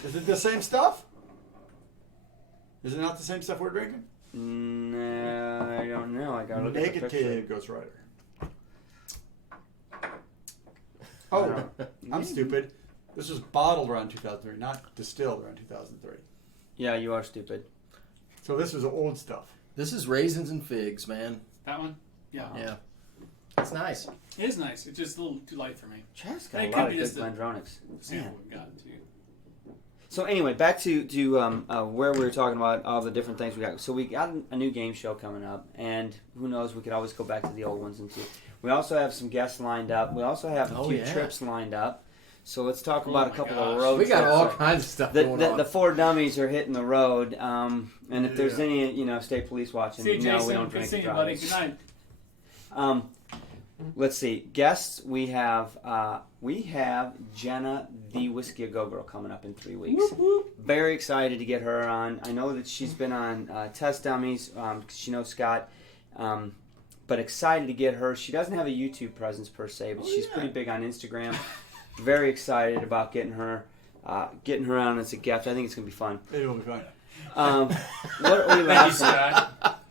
Is it the same stuff? Is it not the same stuff we're drinking? No, I don't know. I gotta look at the picture. Negative, Ghost Rider. I Oh, don't- I'm stupid. This was bottled around 2003, not distilled around 2003. Yeah, you are stupid. So this was old stuff. This is raisins and figs, man. That one? Yeah. Yeah. It's nice. It is nice. It's just a little too light for me. Travis got It a could lot of be good just the- Glendronachs. See Man. what we've got too. So anyway, back to where we were talking about all the different things we got. So we got a new game show coming up, and who knows, we could always go back to the old ones and see. We also have some guests lined up. We also have a few trips lined up. So let's talk about a my couple gosh. of road We got trips. all kinds of stuff The, going the, on. the 4 Dummies are hitting the road, and if there's Yeah. any state police watching, See you, no, Jason. we don't Good drink seeing and you, buddy. drive. Good night. Let's see. Guests, we have Jenna, the Whiskey A Go Girl, coming up in 3 weeks. Whoop, whoop. Very excited to get her on. I know that she's been on Test Dummies because she knows Scott, but excited to get her. She doesn't have a YouTube presence per se, but she's pretty big on Instagram. Very excited about getting her on as a guest. I think it's gonna be fun. It will be fun. What are we Thank you, laughing? Scott.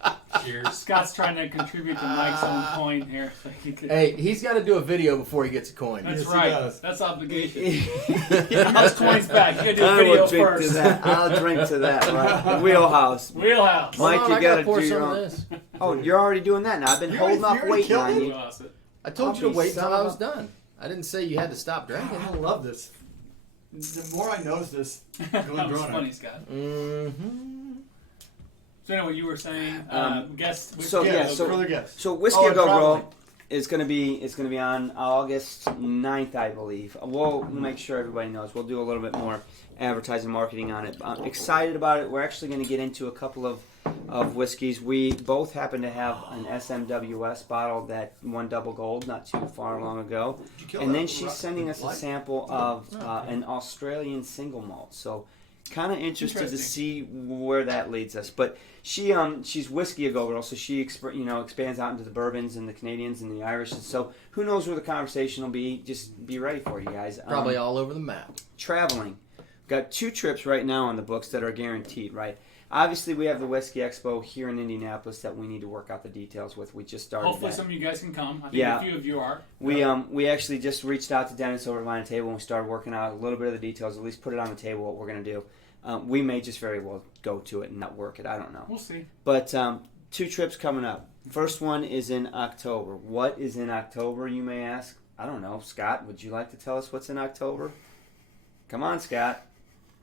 Cheers. Scott's trying to contribute to Mike's own coin here. So he could, Hey, he's got to do a video before he gets a coin. that's Yes, he right. does. That's obligation. Give those coins back. You gotta do a I video will drink first. to that. I'll drink to that. Right, wheelhouse. Wheelhouse. Mike, Hold on, you I gotta pour do some your of own. this. Oh, you're already doing that now. I've been You holding already- off you already waiting killed on it? you. Wheelhouse it. I told you I'll to be wait till son I of was a- done. I didn't say you had to stop drinking. I love this. The more I knows this, That was Glendronach. funny, Scott. Mm-hmm. So anyway, you were saying guest. so, yeah, so- further guests. So Whiskey A and Go traveling. Girl is gonna be on August 9th, I believe. We'll make sure everybody knows. We'll do a little bit more advertising marketing on it. I'm excited about it. We're actually going to get into a couple of whiskeys. We both happen to have an SMWS bottle that won double gold not too far long ago. Did you kill And that then she's sending us a light? sample of an Australian single malt. So kind of interested to Interesting. see where that leads us. But she's Whiskey A Go Girl, so she expands out into the bourbons and the Canadians and the Irish. And so who knows where the conversation will be? Just be ready for it, you guys. Probably all over the map. Traveling. Got 2 trips right now on the books that are guaranteed, right? Obviously, we have the Whiskey Expo here in Indianapolis that we need to work out the details with. We just started Hopefully, that. some of you guys can come. I think Yeah. a few of you are. We actually just reached out to Dennis over at Line Table and we started working out a little bit of the details, at least put it on the table what we're going to do. We may just very well go to it and not work it. I don't know. We'll see. But 2 trips coming up. First one is in October. What is in October, you may ask? I don't know. Scott, would you like to tell us what's in October? Come on, Scott.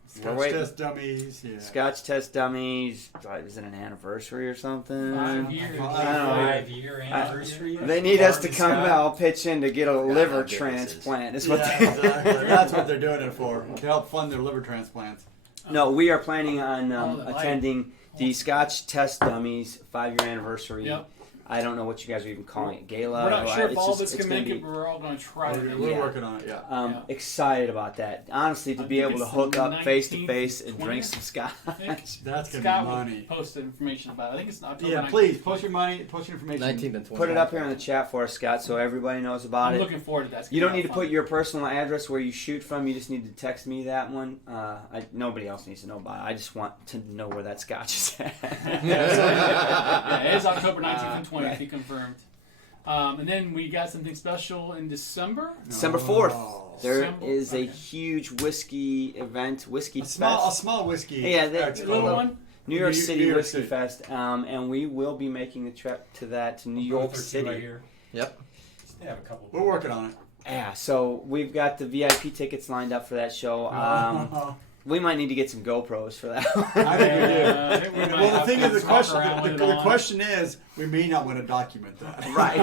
Scotch waiting. test dummies. Yeah. Scotch Test Dummies. Is it an anniversary or something? 5 years. I don't know. 5-year anniversary. They need us to Party, come Scott. out, pitch in to get a liver goodness. transplant. Is Yeah, what they- exactly. That's what they're doing it for, to help fund their liver transplants. No, we are planning on Oh, the light. attending the Scotch Test Dummies 5-year anniversary. Yep. I don't know what you guys are even calling it, gala. We're not sure if It's all just- of us it's can gonna make be- it, but we're all going to try to make We're it. working on it. Yeah. Yeah. Excited about that. Honestly, to I be think able to it's hook the up face to 19th, face and drink 20th. some scotch. I think That's gonna Scott be will money. post information about it. I think it's October Yeah, 19th. please post your money, post your information. 19th and 20th. Put it up here in the chat for us, Scott, so everybody knows about I'm it. looking forward to that. It's You gonna don't be need to fun. put your personal address where you shoot from. You just need to text me that one. Nobody else needs to know about it. I just want to know where that scotch is at. Yeah, it is October 19th and 20th. Right. He confirmed. And then we got something special in December. December 4th. Oh. There December? is a Okay. huge whiskey event, Whiskey A Fest. small whiskey. Yeah, The little one. New York New City York Whiskey City. Fest, and we will be making the trip to that to New York Both are City. right here. Yep. Just have a couple. We're working on it. Yeah, so we've got the VIP tickets lined up for that show. We might need to get some GoPros for that one. I think we do. I think we might Well, the have thing to is, the walk question, around with it the on. question is, we may not want to document that. Right.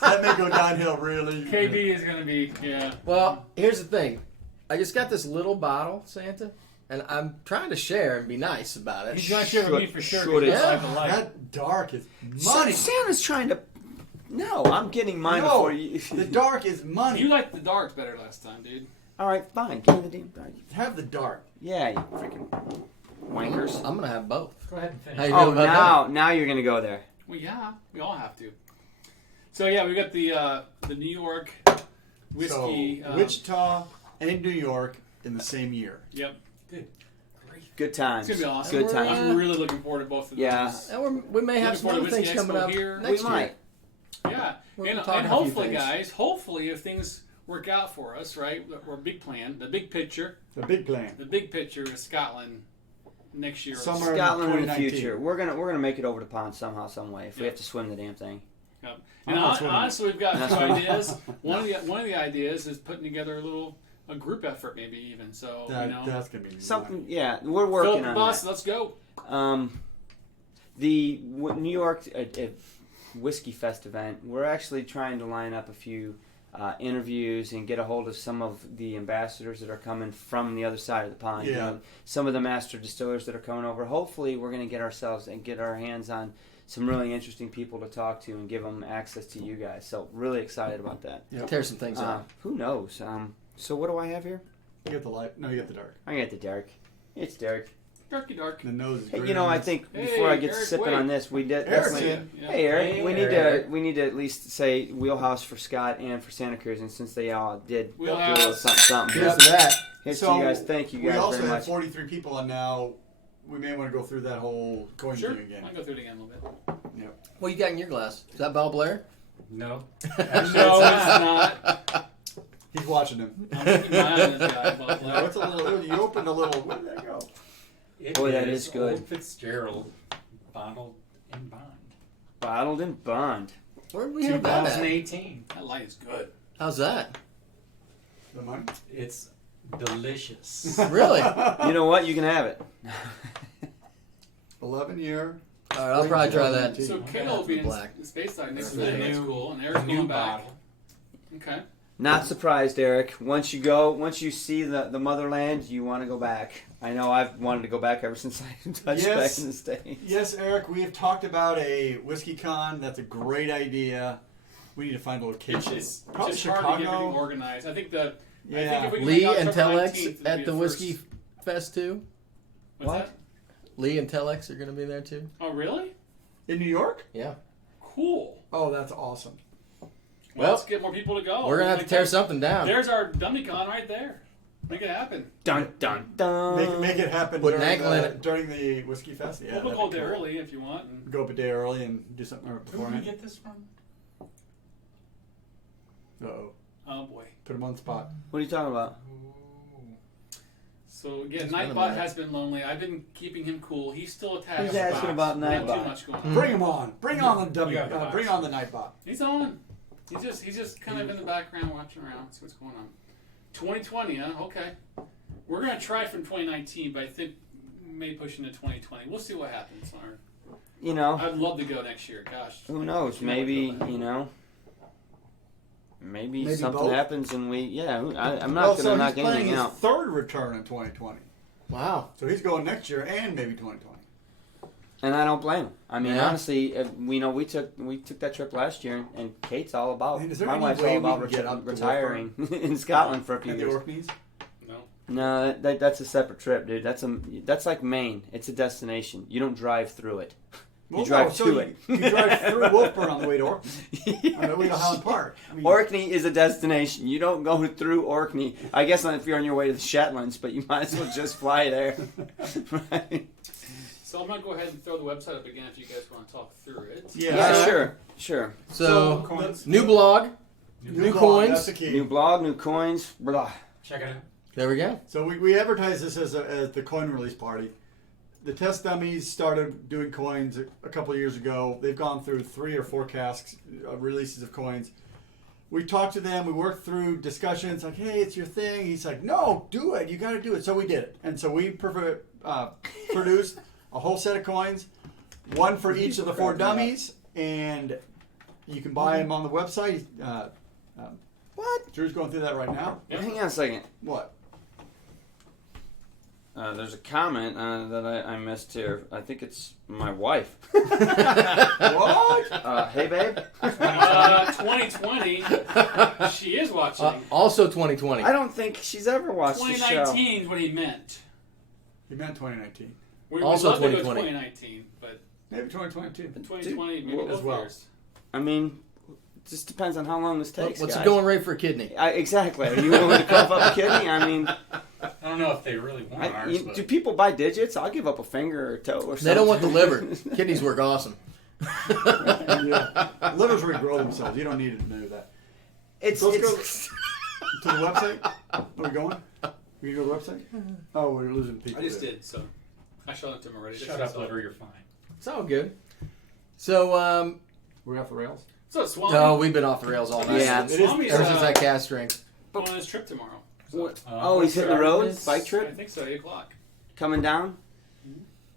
That may go downhill really. KB is going to be, yeah. Well, here's the thing. I just got this little bottle, Santa, and I'm trying to share and be nice about it. He's going to share with me for sure. Should because it? I like the light. That dark is money. Santa's trying to. No, I'm getting mine No, before you. the dark is money. You liked the darks better last time, dude. All right, fine. Give me the damn dark. Have the dark. Yeah, you freaking wankers. I'm gonna have both. Go ahead and finish. How you Oh, feel about now you're gonna go there. Well, yeah, we all have to. So yeah, we got the New York whiskey. So, Wichita and New York in the same year. Yep, Good times. it's gonna be awesome. Good times. I'm really looking forward to both of Yeah. those. that? And we may have Looking some forward other to things Whisky coming Expo up here. next We year. might. Yeah, We're and talking a few hopefully, things. guys, hopefully, if things work out for us, right, our big plan, the big picture, The big plan. the big picture is Scotland next year. Summer. Or Scotland in the 2019. future. We're gonna make it over the pond somehow, some way. If we Yeah. have to swim the damn thing. Yep. I'm And not swimming. honestly, we've got a Not few swimming. ideas. One of the ideas is putting together a group effort, maybe even. So That's gonna be Something. Yeah, we're fill working up the on bus. that. Let's go. The New York Whiskey Fest event. We're actually trying to line up a few interviews and get a hold of some of the ambassadors that are coming from the other side of the pond. Yeah. Some of the master distillers that are coming over. Hopefully, we're going to get our hands on some really interesting people to talk to and give them access to you guys. So really excited about that. Tear some things up. Who knows? So what do I have here? You get the light. No, you get the dark. I got the Derek. It's Derek. Darky dark. The nose is Hey, green you know, on I this. think Hey, before I get Eric, sipping wait. on this, we did. Eric's definitely- in. Yeah. Hey Eric, Hey, we Eric. need to at least say wheelhouse for Scott and for Santa Cruz, and since they all did do a little Wheelhouse. something. Yep. Here's that. Here's So, to you guys. Thank you We guys also very have much. 43 people on now. We may want to go through that whole coin Sure. thing again. I'll go through it again a little bit. What you got in your glass? Is that Bell Blair? No. No, it's not. He's watching him. I'm keeping my eye on this guy. But No, it's a little. You opened a little. Where did that go? It Boy, that is good. Old Fitzgerald, bottled in bond. Bottled in bond. Where did we have that at? 2018. that light is good. How's that? The money. It's delicious. Really? You know what? You can have it. 11-year. All right, I'll probably try that. So Okay. Kale will be in Black. space side next This to is that. a That's new- cool. And Eric's new going back. bottle. Okay. Not surprised, Eric. Once you see the motherland, you want to go back. I know I've wanted to go back ever since I touched Yes. back in the States. Yes, Eric. We have talked about a whiskey con. That's a great idea. We need to find a location. It's Probably just hard to get everything Chicago. organized. I think I think Yeah. if we can Lee make and October Telex 19th, it'd at be the first. Whiskey Fest too. What's What? that? Lee and Telex are going to be there too. Oh, really? In New York? Yeah. Cool. Oh, that's awesome. Well, Well, let's get more people to go. We're going to have to tear Like, something down. There's our dummy con right there. Make it happen. Dun dun dun. Make it happen Put an during ankle in the, it. during the whiskey fest. Yeah, We'll that'd go be there cool. early if you want. And Go up a day early and do something Who did we beforehand. get this from? Uh-oh. oh boy. Put him on the spot. What are you talking about? So again, It's been a Nightbot minute. has been lonely. I've been keeping him cool. He's still attached. Who's to the asking box. about Not Nightbot? too much going on. Hmm. Bring him on. Bring on the dummy. You got the Bring box. on the Nightbot. He's on. He's just kind of in the background watching around, see what's going on. 2020, huh? Okay. We're gonna try from 2019, but I think may push into 2020. We'll see what happens. You know, I'd love to go next year. Gosh. who knows? Maybe you know. Maybe something both? happens and I'm not Well, going so to knock he's planning anything his out. third return in 2020. Wow. So he's going next year and maybe 2020. And I don't blame them. I mean, Yeah. honestly, we took that trip last year, and Kate's all about. Is there My any wife's way all we about can get up to retiring in Scotland for a few At the years. Orkneys? No. No, that's a separate trip, dude. That's like Maine. It's a destination. You don't drive through it. You drive to it. You drive through Wolfburn on the way to Orkney. On the way to Highland Park. I mean, Orkney is a destination. You don't go through Orkney. I guess not if you're on your way to the Shetlands, but you might as well just fly there. Right? So I'm going to go ahead and throw the website up again if you guys want to talk through it. Yeah. Sure. So, Coins. new blog, new blog, coins. That's the key. New blog, new coins, blah. Check it out. There we go. So we advertise this as the coin release party. The Test Dummies started doing coins a couple of years ago. They've gone through 3 or 4 casks releases of coins. We talked to them. We worked through discussions like, hey, it's your thing. He's like, no, do it. You got to do it. So we did it. And so we produced a whole set of coins, one for each of the 4 dummies, and you can buy them on the website. What? Drew's going through that right now. Yep. Hang on a second. What? There's a comment that I missed here. I think it's my wife. What? Hey, babe. 2020, she is watching. Also 2020. I don't think she's ever watched the show. 2019 is what he meant. He meant 2019. We Also love to go 2020. 2019, but Maybe 2022. 2020 maybe well, both as well. years. I mean, it just depends on how long this takes, What's guys. the going rate for a kidney? Exactly. Are you willing to cough up a kidney? I mean, I don't know if they really want ours, but do people buy digits? I'll give up a finger or a toe or something. They don't want the liver. Kidneys work awesome. Yeah. Livers regrow themselves. You don't need to know that. So let's go to the website. Are we going? We can go to the website? Oh, we're losing people. I just there. did, so I showed it to him already. shut up, liver, you're fine. It's all good. So, We're off the rails. So Swami, no, we've been off the rails all night. Yeah. It is- Swami's Ever since that cast drink. going on his trip tomorrow. So, What? Oh, he's hitting the road? Bike I trip? think so, 8 o'clock. Coming down?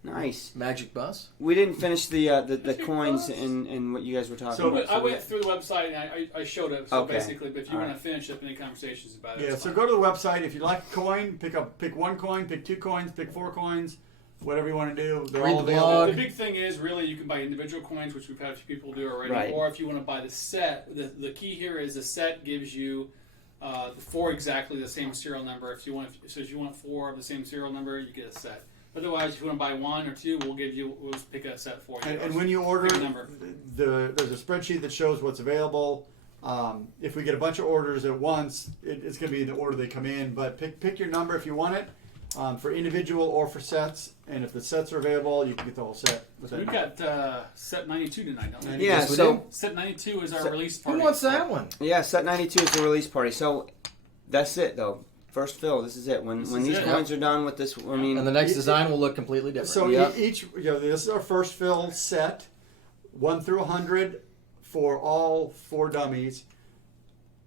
Nice. Magic bus. We didn't finish the Magic coins bus? in what you guys were talking So- about. I went through the website and I showed it. So Okay. basically, but if you All want to finish up any conversations about it, Yeah, it's so fine. go to the website. If you like a coin, pick 1 coin, pick 2 coins, pick 4 coins, whatever you want to do. They're Read all the available. blog. The big thing is really you can buy individual coins, which we've had a few people do already, Right. or if you want to buy the set. The key here is the set gives you 4 exactly the same serial number. If you want 4 of the same serial number, you get a set. Otherwise, if you want to buy 1 or 2, we'll just pick a set for you. And when you order, Pick a number. there's a spreadsheet that shows what's available. If we get a bunch of orders at once, it's going to be in the order they come in. But pick your number if you want it, for individual or for sets. And if the sets are available, you can get the whole set. With that We've number. got set 92 tonight, don't we? Yeah, Yes, we so do. Set 92 is our Set- release Who party. wants that one? yeah, set 92 is the release party. So that's it though. First fill. This is it. When This when is these it. coins are done with this, I mean, And the next design will look completely different. So Yep. this is our first fill set, 1 through 100 for all 4 dummies.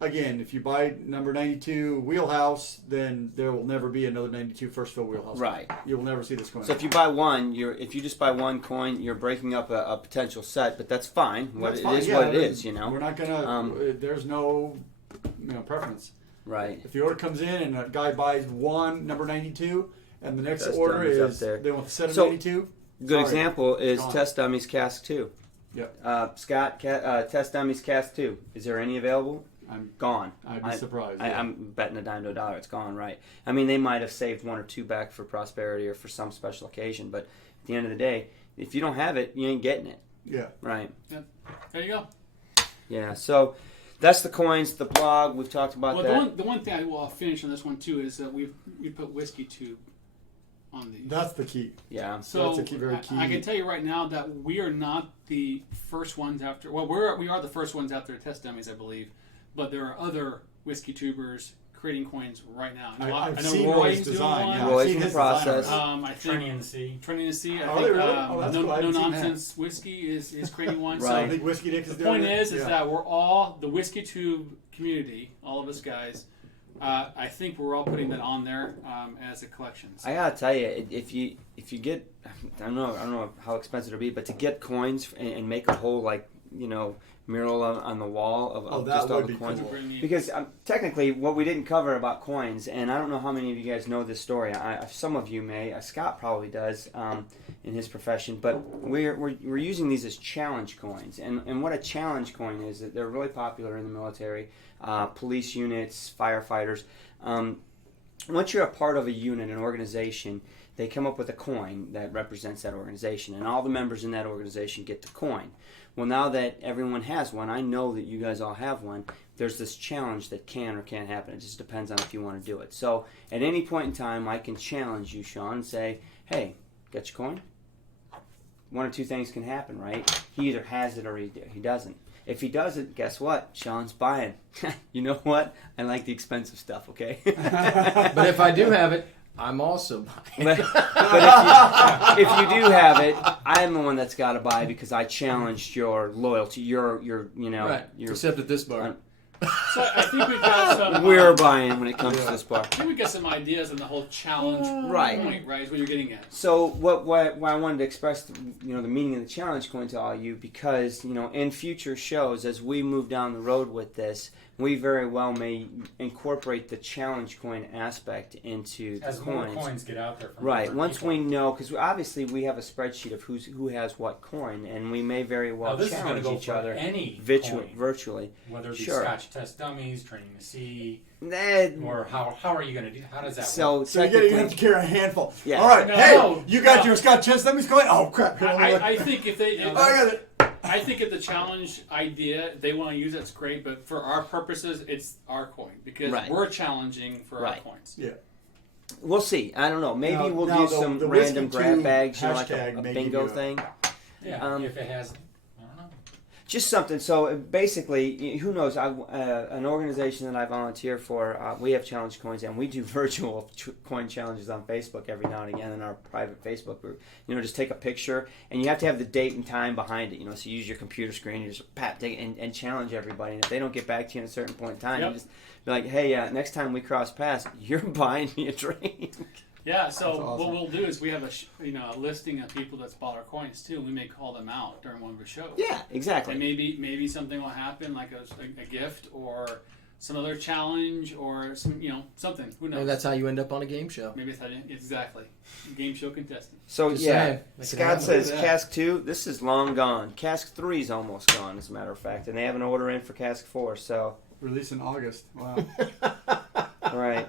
Again, if you buy number 92 wheelhouse, then there will never be another 92 first fill wheelhouse. right. You will never see this coin. So if you buy one, if you just buy 1 coin, you're breaking up a potential set, but that's fine. That's It fine, is yeah, what it is, you know. We're not gonna. Um, there's no, preference. Right. If the order comes in and a guy buys 1 number 92, and the next Test order dummies up is there. they want the set of So, 92. Good Sorry. example is Gone. Test Dummies Cask 2. Yep. Scott, Test Dummies Cask 2. Is there any available? I'm. Gone. I'd be surprised. I'm betting a dime to a dollar it's gone, right? I mean, they might have saved 1 or 2 back for prosperity or for some special occasion, but at the end of the day, if you don't have it, you ain't getting it, Yeah. right? There you go. Yeah, so that's the coins, the blog. We've talked about Well, that. the one thing I will finish on this one too is that we put WhiskyTube on these. That's the key. Yeah. So That's a key, very key. I can tell you right now that we are not the first ones after. Well, we are the first ones after Test Dummies, I believe, but there are other whiskey tubers creating coins right now. I've I know seen Roy's Roy's doing design. one. Yeah, Roy's I've seen in the his design process. already. I think Trinity and the Sea. Trinity and the Sea. I Oh, think they really? Oh, that's cool. I no haven't seen that. nonsense whiskey is creating one. So I Right. think Whiskey Dick is The doing point it. is Yeah. that we're all the whiskey tube community, all of us guys. I think we're all putting that on there as a collection. So I gotta tell you, if you get, I don't know how expensive it'll be, but to get coins and make a whole like mural on the wall of that just all would the be coins. cool. Because technically, what we didn't cover about coins, and I don't know how many of you guys know this story. Some of you may. Scott probably does in his profession. But we're using these as challenge coins, and what a challenge coin is, that they're really popular in the military, police units, firefighters. Once you're a part of a unit, an organization, they come up with a coin that represents that organization, and all the members in that organization get the coin. Well, now that everyone has one, I know that you guys all have one, there's this challenge that can or can't happen. It just depends on if you want to do it. So at any point in time, I can challenge you, Sean, and say, hey, got your coin? One or two things can happen, right? He either has it or he doesn't. If he doesn't, guess what? Sean's buying. You know what? I like the expensive stuff, okay? But if I do have it, I'm also buying. But if you do have it, I'm the one that's got to buy because I challenged your loyalty. Right. Except at this bar. So I think we've got some. We're buying when it comes to this bar. I think we got some ideas on the whole challenge point, right? Is what you're getting at. So what I wanted to express, the meaning of the challenge coin to all you, because in future shows, as we move down the road with this, we very well may incorporate the challenge coin aspect into the As coins. more coins get out there from Right. different Once people. we know, because obviously we have a spreadsheet of who has what coin, and we may very well Now, this is going to challenge go each for other any coin, virtually. whether it be Sure. Scotch test dummies, training to see, That- or how are you going to do? How does that work? So So you have to carry a handful. Yeah. All right. No, hey, no, you got no. your Scotch chest dummies coin? Oh crap! Here, let me look. I think if they, I got it. I think if the challenge idea they want to use, that's great. But for our purposes, it's our coin because Right. we're challenging for our Right. coins. Yeah. We'll see. I don't know. Maybe Now- we'll now do the- some the random Whisky grab Tube bags, like hashtag a may bingo give you a- thing. Yeah, if it has, I don't know. Just something. So basically, who knows? An organization that I volunteer for, we have challenge coins, and we do virtual coin challenges on Facebook every now and again in our private Facebook group. Just take a picture, and you have to have the date and time behind it. So use your computer screen, you just take it and challenge everybody. And if they don't get back to you in a certain point in time, you just be like, hey, next time we cross paths, you're buying me a drink. Yeah, so That's awesome. what we'll do is we have a listing of people that's bought our coins too. We may call them out during one of the shows. Yeah, exactly. And maybe something will happen like a gift or some other challenge or something. Who knows? Maybe that's how you end up on a game show. Maybe it's exactly. Game show contestant. So Just yeah, saying. That could Scott happen. says Look at that. cask 2. This is long gone. Cask 3 is almost gone, as a matter of fact, and they have an order in for cask 4. So Released in August. Wow. all right.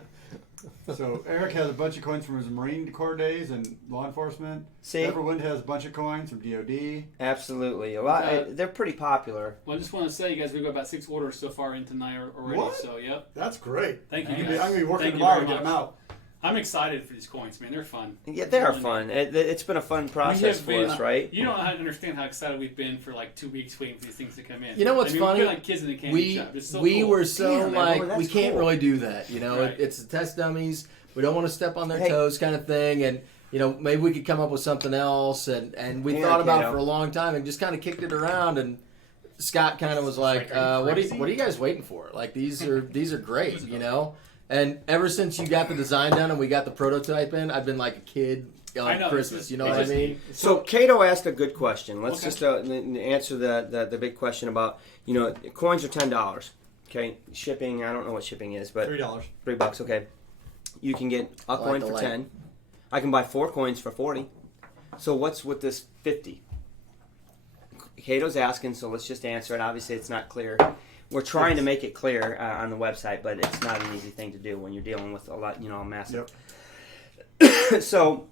So Eric has a bunch of coins from his Marine Corps days and law enforcement. See, Everwind has a bunch of coins from DoD. absolutely a lot. They're pretty popular. Well, I just want to say, you guys, we've got about 6 orders so far in tonight already. What? So, yep. That's great. Thank you I'm guys. gonna be working Thank you tomorrow to very get them much. out. I'm excited for these coins, man. They're fun. Yeah, they are Really. fun. It's been a fun We process have for been, us, right? You don't understand how excited we've been for like 2 weeks waiting for these things to come in. You know what's I mean, funny? We feel like kids in a candy shop. It's so we cool. were so Damn, man, we that's can't cool. really do that. Right. It's the test dummies. We don't want to step on their Hey. toes, kind of thing. And maybe we could come up with something else. And we Yeah, thought about it Kato. for a long time and just kind of kicked it around. And Scott kind of was like, Like, are you "What crazy? are you guys waiting for? Like these are great, And ever since you got the design done and we got the prototype in, I've been like a kid I know, on Christmas. it's You know just- what I it's mean? So Cato asked a good question. Let's Okay. just answer the big question about coins are $10. Okay, shipping. I don't know what shipping is, but $3. $3. Okay, you can get a I like coin the for light. 10. I can buy 4 coins for 40. So what's with this 50? Cato's asking, so let's just answer it. Obviously, it's not clear. We're trying to make it clear on the website, but it's not an easy thing to do when you're dealing with a lot, a massive. So,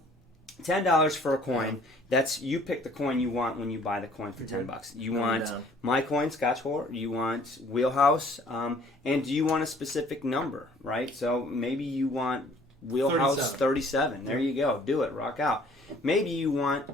$10 for a coin. That's you pick the coin you want when you buy the coin for $10. You want down. my coin, Scotch Whore. You want Wheelhouse, and do you want a specific number? Right. So maybe you want Wheelhouse 37. There you go. Do it. Rock out. Maybe you want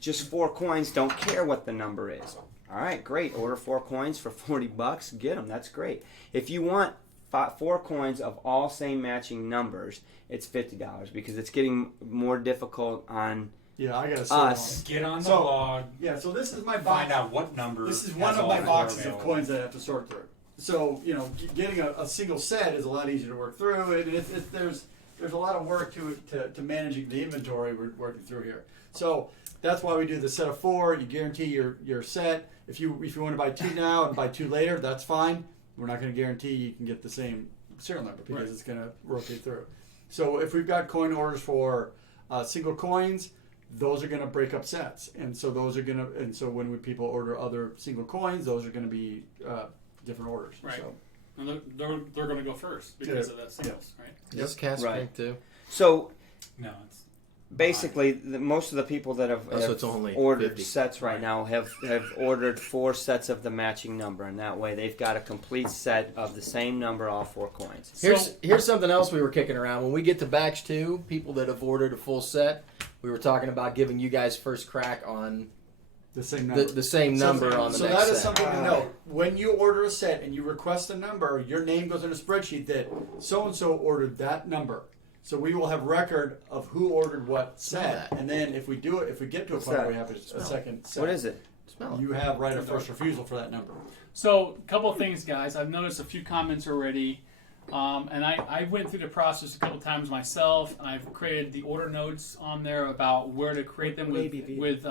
just 4 coins. Don't care what the number is. All right, great. Order 4 coins for $40. Get them. That's great. If you want 4 coins of all same matching numbers, it's $50 because it's getting more difficult on Yeah, I gotta us. Get on the So- log, Yeah, so this is my box. find out what number. This is has one of all my the boxes of available. coins that I have to sort through. So getting a single set is a lot easier to work through, and there's a lot of work to managing the inventory we're working through here. So that's why we do the set of 4. You guarantee your set. If you want to buy 2 now and buy 2 later, that's fine. We're not going to guarantee you can get the same serial number because it's going to rotate through. So if we've got coin orders for single coins, those are going to break up sets, and so when people order other single coins, those are going to be different orders. Right. So. And they're going to go first because of that singles, right? Yes, cast drink too. So No, it's basically, most of the people that have it's only ordered 50. sets right now have ordered 4 sets of the matching number, and that way they've got a complete set of the same number, all 4 coins. Here's something else we were kicking around. When we get to batch 2, people that have ordered a full set, we were talking about giving you guys first crack on The same number. the same number on the so next that is set. something to note. When you order a set and you request a number, your name goes in a spreadsheet that so and so ordered that number. So we will have record of who ordered what set, and then if we get to a point where we have a second set, What is it? Smell it. you have right of first refusal for that number. So, a couple of things, guys. I've noticed a few comments already, and I went through the process a couple times myself, and I've created the order notes on there about where to create them with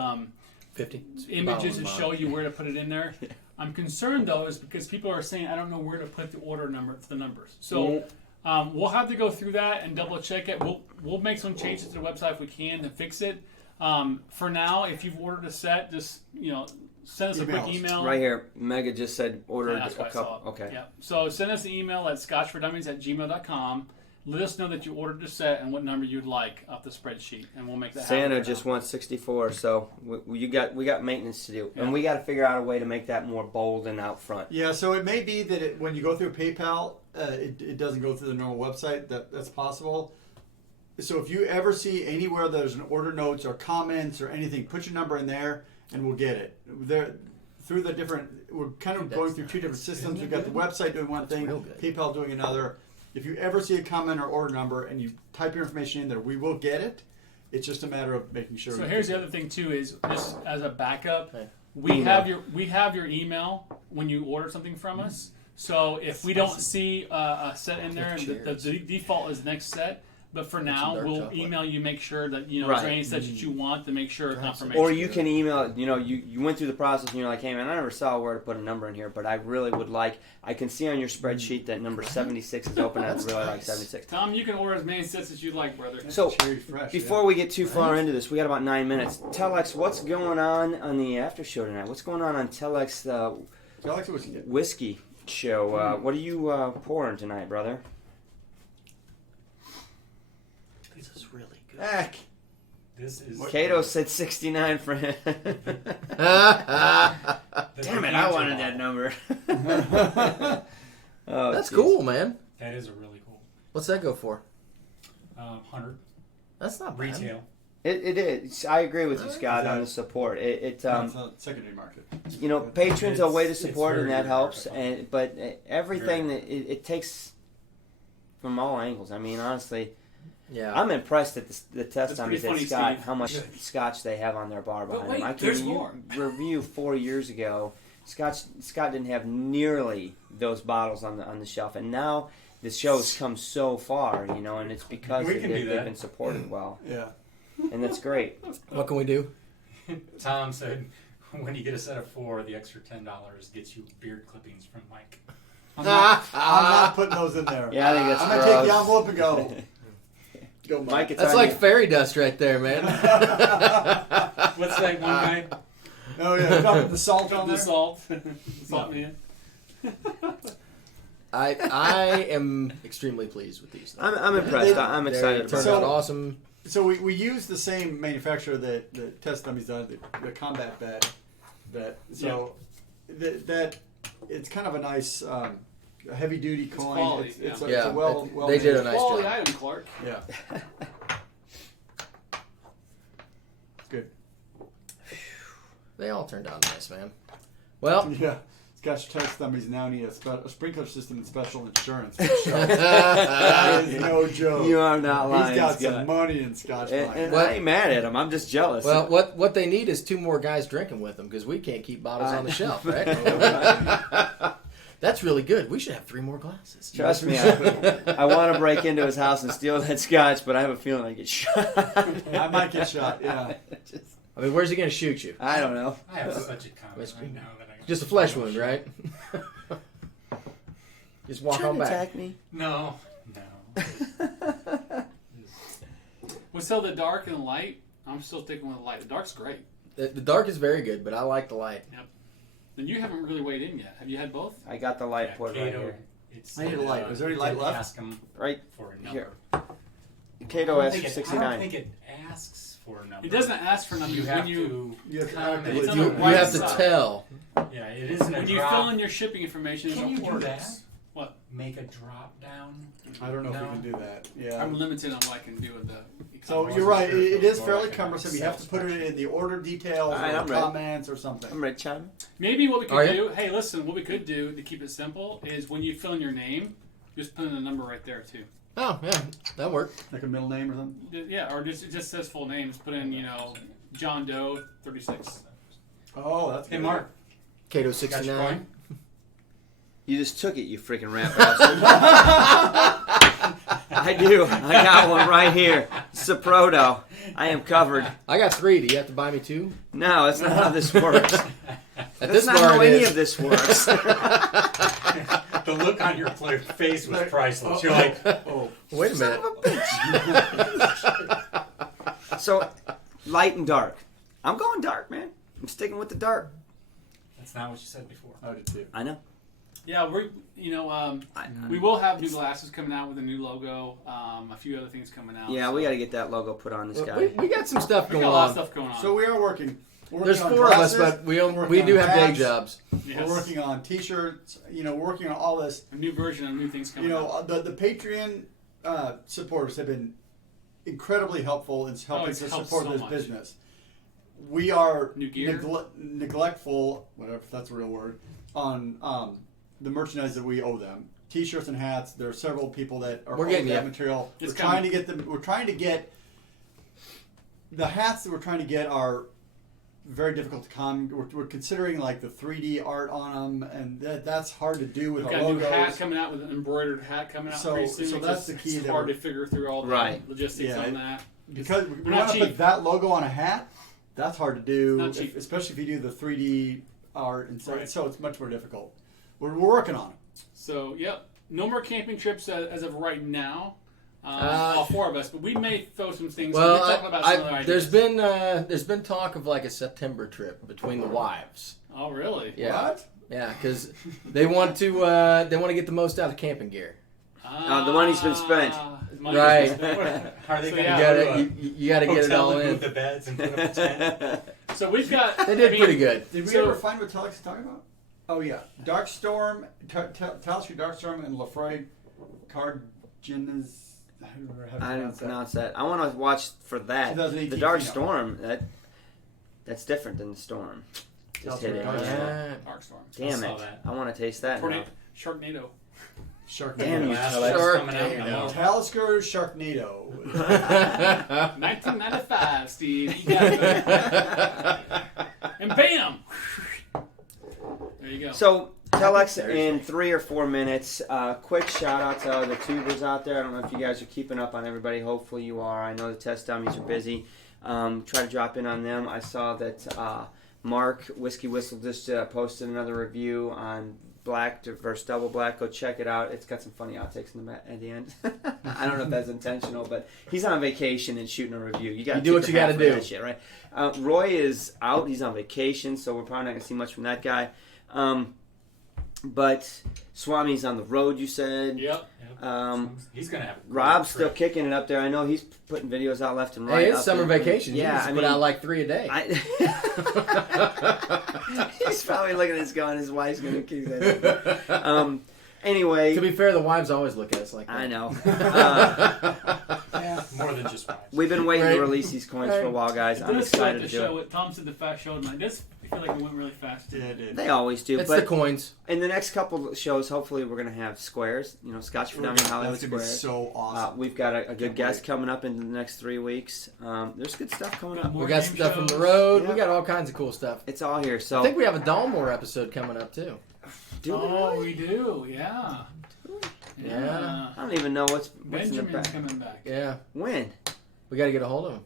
50 images to show you where to put it in there. I'm concerned though is because people are saying I don't know where to put the order number, the numbers. So we'll have to go through that and double check it. We'll make some changes to the website if we can to fix it. For now, if you've ordered a set, just send us a quick email. Right here, Mega just said ordered That's a what I saw. couple. Okay. Yeah. So send us an email at scotchfordummies@gmail.com. Let us know that you ordered a set and what number you'd like off the spreadsheet, and we'll make that happen. Santa just wants 64, so we got maintenance to do, and we got to figure out a way to make that more bold and out front. Yeah, so it may be that when you go through PayPal, it doesn't go through the normal website. That's possible. So if you ever see anywhere there's an order notes or comments or anything, put your number in there, and we'll get it. Through the different, we're kind of going through 2 different systems. We've got the website doing one thing, PayPal doing another. If you ever see a comment or order number and you type your information in there, we will get it. It's just a matter of making sure. So here's the other thing too: is just as a backup, we have your email when you order something from us. So if we don't see a set in there, and the default is next set. But for now, we'll email you, make sure that is there any sets that you want to make sure confirmation. Or you can email. You went through the process and you're like, hey man, I never saw where to put a number in here, but I really would like. I can see on your spreadsheet that number 76 is open. I'd really like 76. Tom, you can order as many sets as you'd like, brother. So before we get too far into this, we got about 9 minutes. Telex, what's going on the after show tonight? What's going on Telex whiskey show? What are you pouring tonight, brother? This is really good. Heck. This is Cato said 69 for him. Damn it, I wanted that number. That's cool, man. That is a really cool. What's that go for? 100 That's not bad. retail. It is. I agree with you, Scott, on the support. It's a secondary market. Patrons a way to support, very, and that very helps. hard. But everything that it takes from all angles. I mean, honestly. Yeah, I'm impressed at the test That's dummies pretty at funny, Scott, Steve. how much Scotch they have on their bar behind wait, them. I there's can more. review 4 years ago. Scott didn't have nearly those bottles on the shelf, and now the show's come so far, and it's because We can do they've that. been supported well, Yeah. and that's great. what can we do? Tom said, when you get a set of 4, the extra $10 gets you beard clippings from Mike. I'm not putting those in there. Yeah, I think that's I'm going to gross. take the envelope and go. Go, Mike, it's That's on like you. fairy dust right there, man. What's that one guy? Oh, yeah. Dropping the salt on The there. salt. Salt man. I am extremely pleased with these. I'm impressed. I'm excited They about turned it. out awesome. So we use the same manufacturer that the test dummies done, the combat bet. So that it's kind of a nice heavy duty coin. quality, It's yeah. a well They did a made- nice Quality job. item, Clark. Yeah. Good. They all turned out nice, man. Well, Yeah. Scotch test dummies now need a sprinkler system and special insurance. That is no joke. You are not lying, He's got Scott. some money in Scotch And wine. What? I ain't mad at him. I'm just jealous. well, what they need is 2 more guys drinking with them because we can't keep bottles on the shelf, right? That's really good. We should have 3 more glasses. Trust me, I want to break into his house and steal that Scotch, but I have a feeling I get shot. I might get shot. Yeah. I mean, where's he going to shoot you? I don't know. I have such a comment Whisky. right now that I Just a flesh wound, right? Just walk Trying on to back. attack me. No. Well, so the dark and the light, I'm still sticking with the light. The dark's great. The dark is very good, but I like the light. Then you haven't really weighed in yet. Have you had both? I got the light Yeah, poured right Cato, here. it's, I need a light. Is there any light didn't left? Ask him Right for a here. number. Cato I asked don't for think I 69. don't think it asks for a number. It doesn't ask for numbers You have when you. You have to comment. actively It's on do the it. You right have to side. tell. Yeah, it isn't a When you drop. fill in your shipping information, Can there's you no do orders. that? What? Make a drop down. I don't know if No. we can do that. Yeah. I'm limited on what I can do with the. So e-commerce. you're right. sure if It it was is more fairly like a cumbersome. You have to put it sales in the order details, All right, or I'm ready. comments, or something. I'm ready, Chime. Maybe what we Are could ya? do. Hey, listen. What we could do to keep it simple is when you fill in your name, just put in a number right there too. Oh, yeah. That worked. Like a middle name or something. Yeah, or just it just says full name. Just put in John Doe 36. Oh, that's good. Hey, Mark. Cato Got your 69. coin? You just took it, you freaking rat bastard. I do. I got one right here. It's a Proto. I am covered. I got 3. Do you have to buy me 2? No, that's not how this works. At That's this not bar, how it any is. of this works. The look on your face was priceless. You're like, Oh, Wait a minute. So, light and dark. I'm going dark, man. I'm sticking with the dark. that's not what you said before. I did too. I know. Yeah, we will have new glasses coming out with a new logo. A few other things coming out. Yeah, we got to get that logo put on this guy. We got some stuff We going got a lot of on. stuff going on. So we are working. We're There's working 4 on of us, glasses, but we're we working do on have day hats, jobs. Yes. We're working on T-shirts. We're working on all this. a new version of new things coming out. The Patreon supporters have been incredibly helpful in helping it's to helped support so this much. business. We are New gear? neglectful, whatever if that's a real word, on the merchandise that we owe them. T-shirts and hats. There are several people that are We're owed getting that you. material. It's We're trying coming. to get them. We're trying to get the hats that we're trying to get are very difficult to come. We're considering like the 3D art on them, and that's hard to do with We've our got a new logos. hat coming out with an embroidered hat coming out So- pretty soon. so It's that's just- the key It's that hard we're- to figure through all the Right. logistics Yeah, on that. Because we We're not want to cheap. put that logo on a hat. That's hard to do, Not cheap. especially if you do the 3D art, and so, Right. so it's much more difficult. We're working on it. So, yep. No more camping trips as of right now. All 4 of us, but we may throw some things. We're talking about some other ideas. there's been talk of like a September trip between the wives. Oh, really? Yeah, What? yeah, because they want to get the most out of camping gear. The money's been spent. Right. Are they So, going yeah. to You gotta get it all and in. move the beds and put up a tent? So we've got. They did pretty good. Did we So- ever find what Telex is talking about? Oh yeah, Darkstorm, Talisker Darkstorm, and Lafroy Cardenas. I didn't pronounce that. I want to watch for that. 2018 The Dark Phenom. Storm. That's different than the storm. Just hit it. Dark Storm. Yeah. Dark Storm. Damn I saw it! that. I want to taste that now. Sharknado. Sharknado. Damn you, Last Telex. one's coming out Sharknado. now. Talisker Sharknado. 1995, Steve. You got it. And bam! There you go. So, Telex Thursday. in 3 or 4 minutes. Quick shout out to all the tubers out there. I don't know if you guys are keeping up on everybody. Hopefully you are. I know the test dummies are busy. Try to drop in on them. I saw that Mark Whiskey Whistle just posted another review on Black versus Double Black. Go check it out. It's got some funny outtakes in the at the end. I don't know if that's intentional, but he's on vacation and shooting a review. You got to do what you gotta do. That shit, right? Roy is out. He's on vacation, so we're probably not gonna see much from that guy. But Swami's on the road. You said. Yep. He's going to have a great Rob's still trip. kicking it up there. I know he's putting videos out left and right. Hey, it's up summer there. vacation. Yeah, You put out like 3 a day. He's probably looking at us going, his wife's going to keep that. Anyway. To be fair, the wives always look at us like that. I know. More than just wives. We've been waiting Right. to release these coins for a while, guys. I'm This feel like excited the to do show. it. Tom said the fast show tonight. This I feel like it went really fast. Yeah, it did. They always do. It's But the coins. in the next couple of shows, hopefully we're going to have squares. You know, Scotch for Dummy, Hollywood That's gonna be Squares. so awesome. We've got a good Can't guest wait. coming up in the next 3 weeks. There's good stuff coming up. More We got game stuff from the shows. road. Yeah. We got all kinds of cool stuff. It's all here. I So, think we have a Dalmore episode coming up too. do we Oh, really? we do. Yeah. Yeah. I don't even know what's in the Benjamin's back. coming back. Yeah, When? we got to get a hold of him.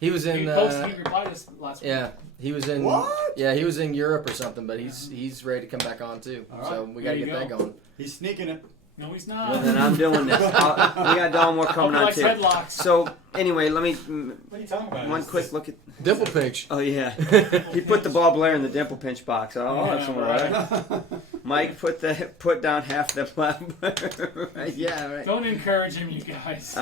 He was in. He replied us last week. Yeah, he was in. What? Yeah, he was in Europe or something, but he's ready to come back on too. All right, So we there got to you get that go. going. He's sneaking it. No, he's Well, not. then I'm doing this. We got Dawn more coming on Likes too. headlocks. So anyway, let me What are you talking about? one quick look at. Dimple pinch. Oh yeah, he put the Bob Blair in the dimple pinch box. I'll have Yeah, some right. right. Mike put down half the right. Yeah, right. Don't encourage him, you guys.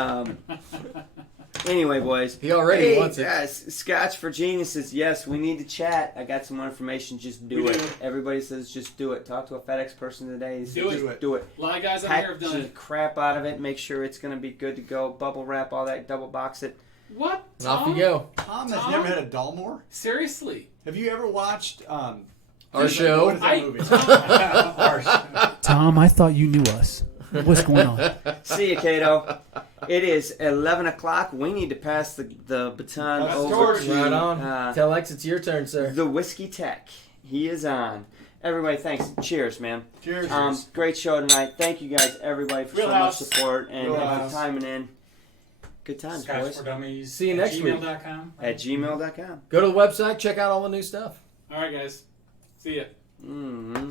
Anyway, boys. He already wants it. Yes, Scotch for Geniuses. Yes, we need to chat. I got some more information. Just do We it. do. Everybody says just do it. Talk to a FedEx person today. He said, Do just it. do it. A lot of guys out Pack here have done the it. crap out of it. Make sure it's going to be good to go. Bubble wrap all that. Double box it. What? And off Tom? you go. Tom has Tom? never had a Dalmore. Seriously? Have you ever watched Our show. What is that movie? Tom, I thought you knew us. What's going on? See you, Cato. It is 11 o'clock. We need to pass the baton That's over George. to Right on. Tell Lex it's your turn, sir. the Whiskey Tech. He is on. Everybody, thanks. Cheers, man. Cheers. Great show tonight. Thank you guys, everybody, for Real so house. much support and Real for house. timing in. Good times, Scotch boys. for Dummies. See you next week. gmail.com. At gmail.com. Go to the website, check out all the new stuff. All right, guys. See ya. Mm-hmm.